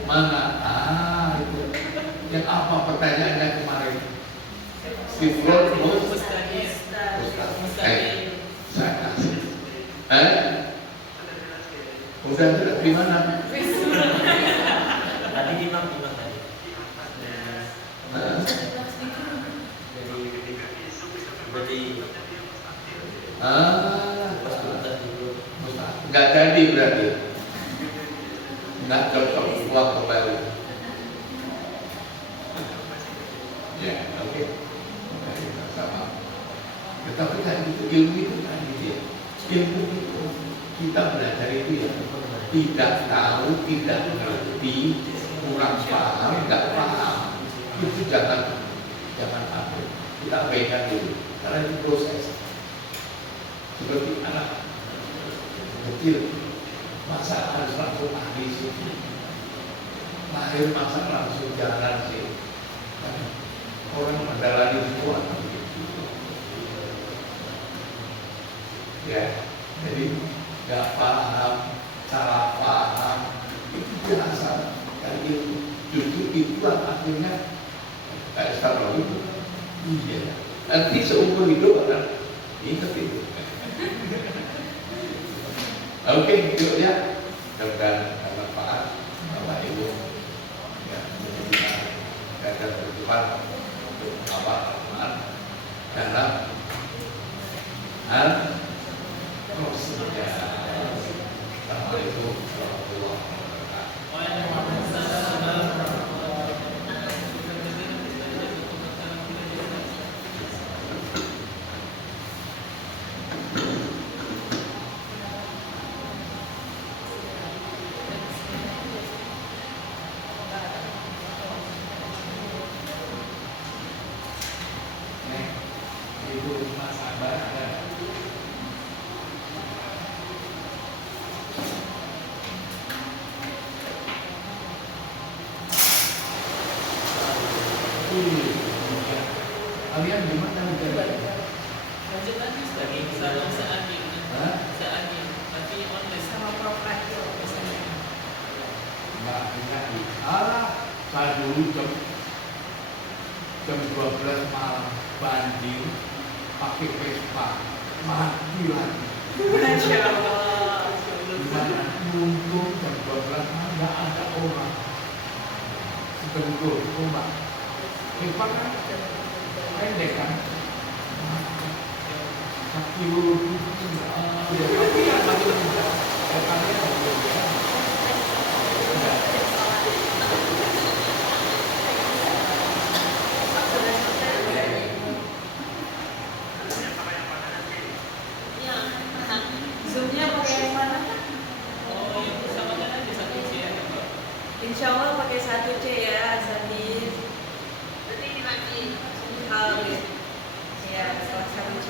Mana? Itu. Yang apa pertanyaannya kemarin? Sifrul Mustahil. saya kasih. Udah di mana? Tadi imam tadi. Jadi pas tuntas dulu. Nggak jadi berarti. Nggak cocok uang kembali. Ya, oke. Sama. Tetapi kan itu ilmu itu kan gitu ya. Ilmu itu kita belajar itu ya. Tidak tahu, tidak mengerti, kurang paham, nggak paham. Itu jangan ambil. Kita abaikan dulu. Karena itu proses. Seperti anak kecil, masa harus langsung ahli sih. Lahir masa langsung jalan sih. Orang mendalami semua. Ya, jadi nggak paham, salah paham itu biasa. Kayak itu, justru itulah akhirnya kayak sekarang itu. Iya. Nanti seumur hidup akan ingat itu. Oke, yuk ya. Mudah-mudahan bermanfaat Bapak Ibu. Ya, kita ada berdepan untuk apa-apaan dalam hal prosesnya. Assalamualaikum warahmatullahi wabarakatuh. Ibu Mas Akbar ada. Kalian gimana Lanjut lagi lagi sama seagil. Seagil. Tapi online Sama proprietor misalnya. Mbak Inati. Saya dulu jam 12 malam banjir pakai Vespa mati lagi. Masya Allah. Gimana? Untung jam 12 malam nggak ada orang. Sebentul, Mbak. Vespa kan pendek kan? Kaki lurus tapi yang lagi Zoomnya pakai yang mana? Oh, yang samakan aja satu C ya. Insya Allah pakai 1C ya, Azadin. Berarti dibagi. Halid. Ya, kelas 1C.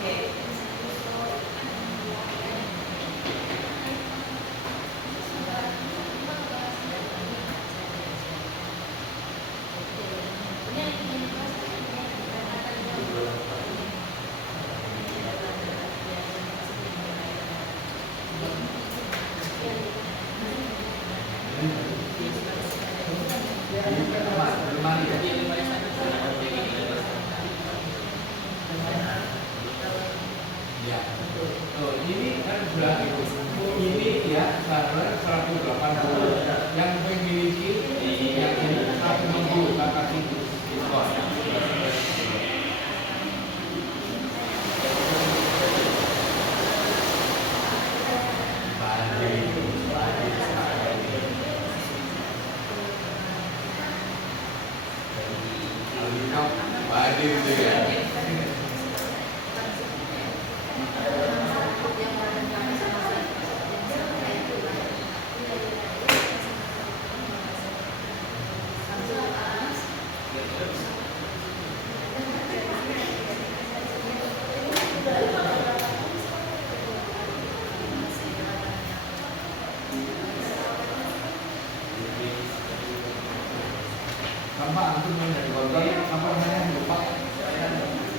Ya. Ini kan sudah ini ya sekarang 180 yang memiliki yang ini 160 saya kasih diskon. Badir itu ya. Apa antum yang dari Gondor? Apa namanya? Lupa.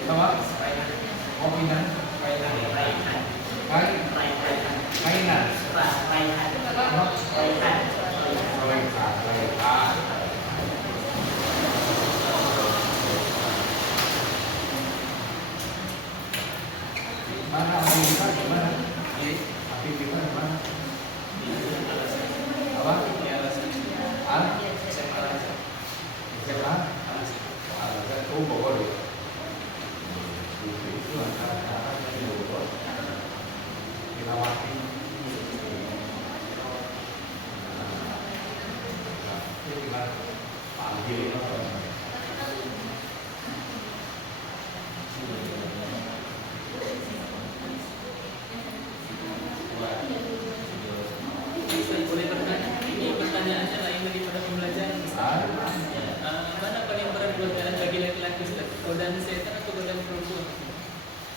Apa? Kopinan. Kainan. Mana aktivitas di mana? Aktivitas di mana? Apa? SMA? Oh, Bogor ya? Itu antara di Bogor. Kilawati. Itu kita panggil Boleh bertanya? Ini pertanyaannya lain daripada pembelajaran. Mana paling berat godaan bagi laki-laki? Godaan setan atau godaan perempuan?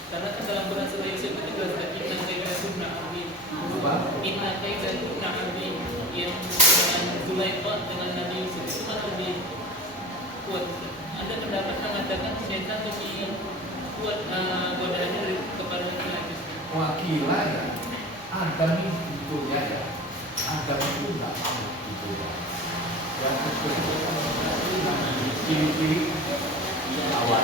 Karena kan dalam Quran surah Yusuf itu jelaskan inna kaidakunna azim. Inna kaidakunna azim, yang dengan Zulaikha dengan Nabi Yusuf itu kan lebih kuat. Ada pendapat mengatakan setan lebih kuat godaannya dari kepada laki-laki. Wakilan ya, Adam itu sebetulnya ya, Adam itu nggak mau gitu ya. Dan ciri-ciri awal.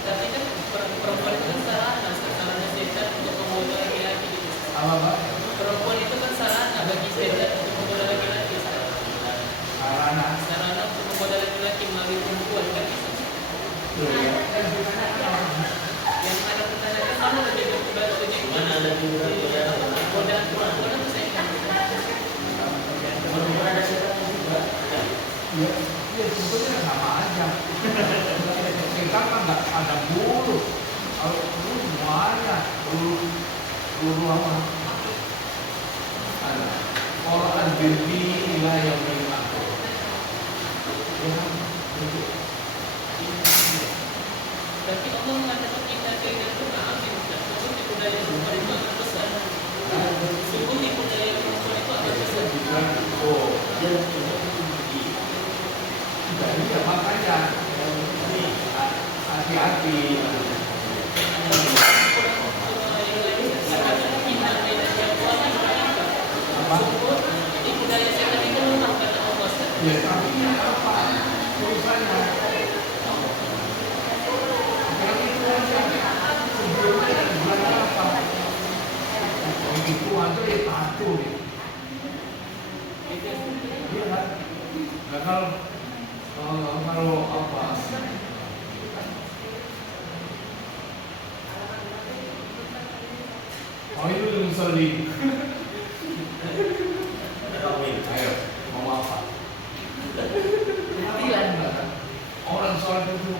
Tapi kan perempuan itu kan sarana setan untuk menggoda laki-laki gitu. Apa? Perempuan itu kan sarana bagi setan untuk menggoda laki-laki. Sarana untuk menggoda laki-laki melalui perempuan kan bisa. Yang ada pertanyaan mana lebih lebih Mana ada juga godaan perempuan atau setan? perempuan ada setan juga. Ya, sebetulnya sama aja. Kita kan nggak ada bulu. Kalau bulu semuanya, bulu apa? Ada. Kalau ada binti wilayah yang aku. Ya, itu. Tapi Allah mengatakan kita tidak pernah ambil. Sungguh tipu daya perempuan itu akan besar. Sungguh tipu daya perempuan itu akan besar. Oh, Dia jadi ya makanya hati-hati. Tipu daya setan itu lemah kata Allah. Ya, tapi apa tulisannya? Yang itu aja. Sebelumnya bulan apa? Itu aja ya satu nih. Iya kan? Nah kalau apa? Oh itu yang seling. Ayo, mau apa? Kematian nggak? Orang sholat itu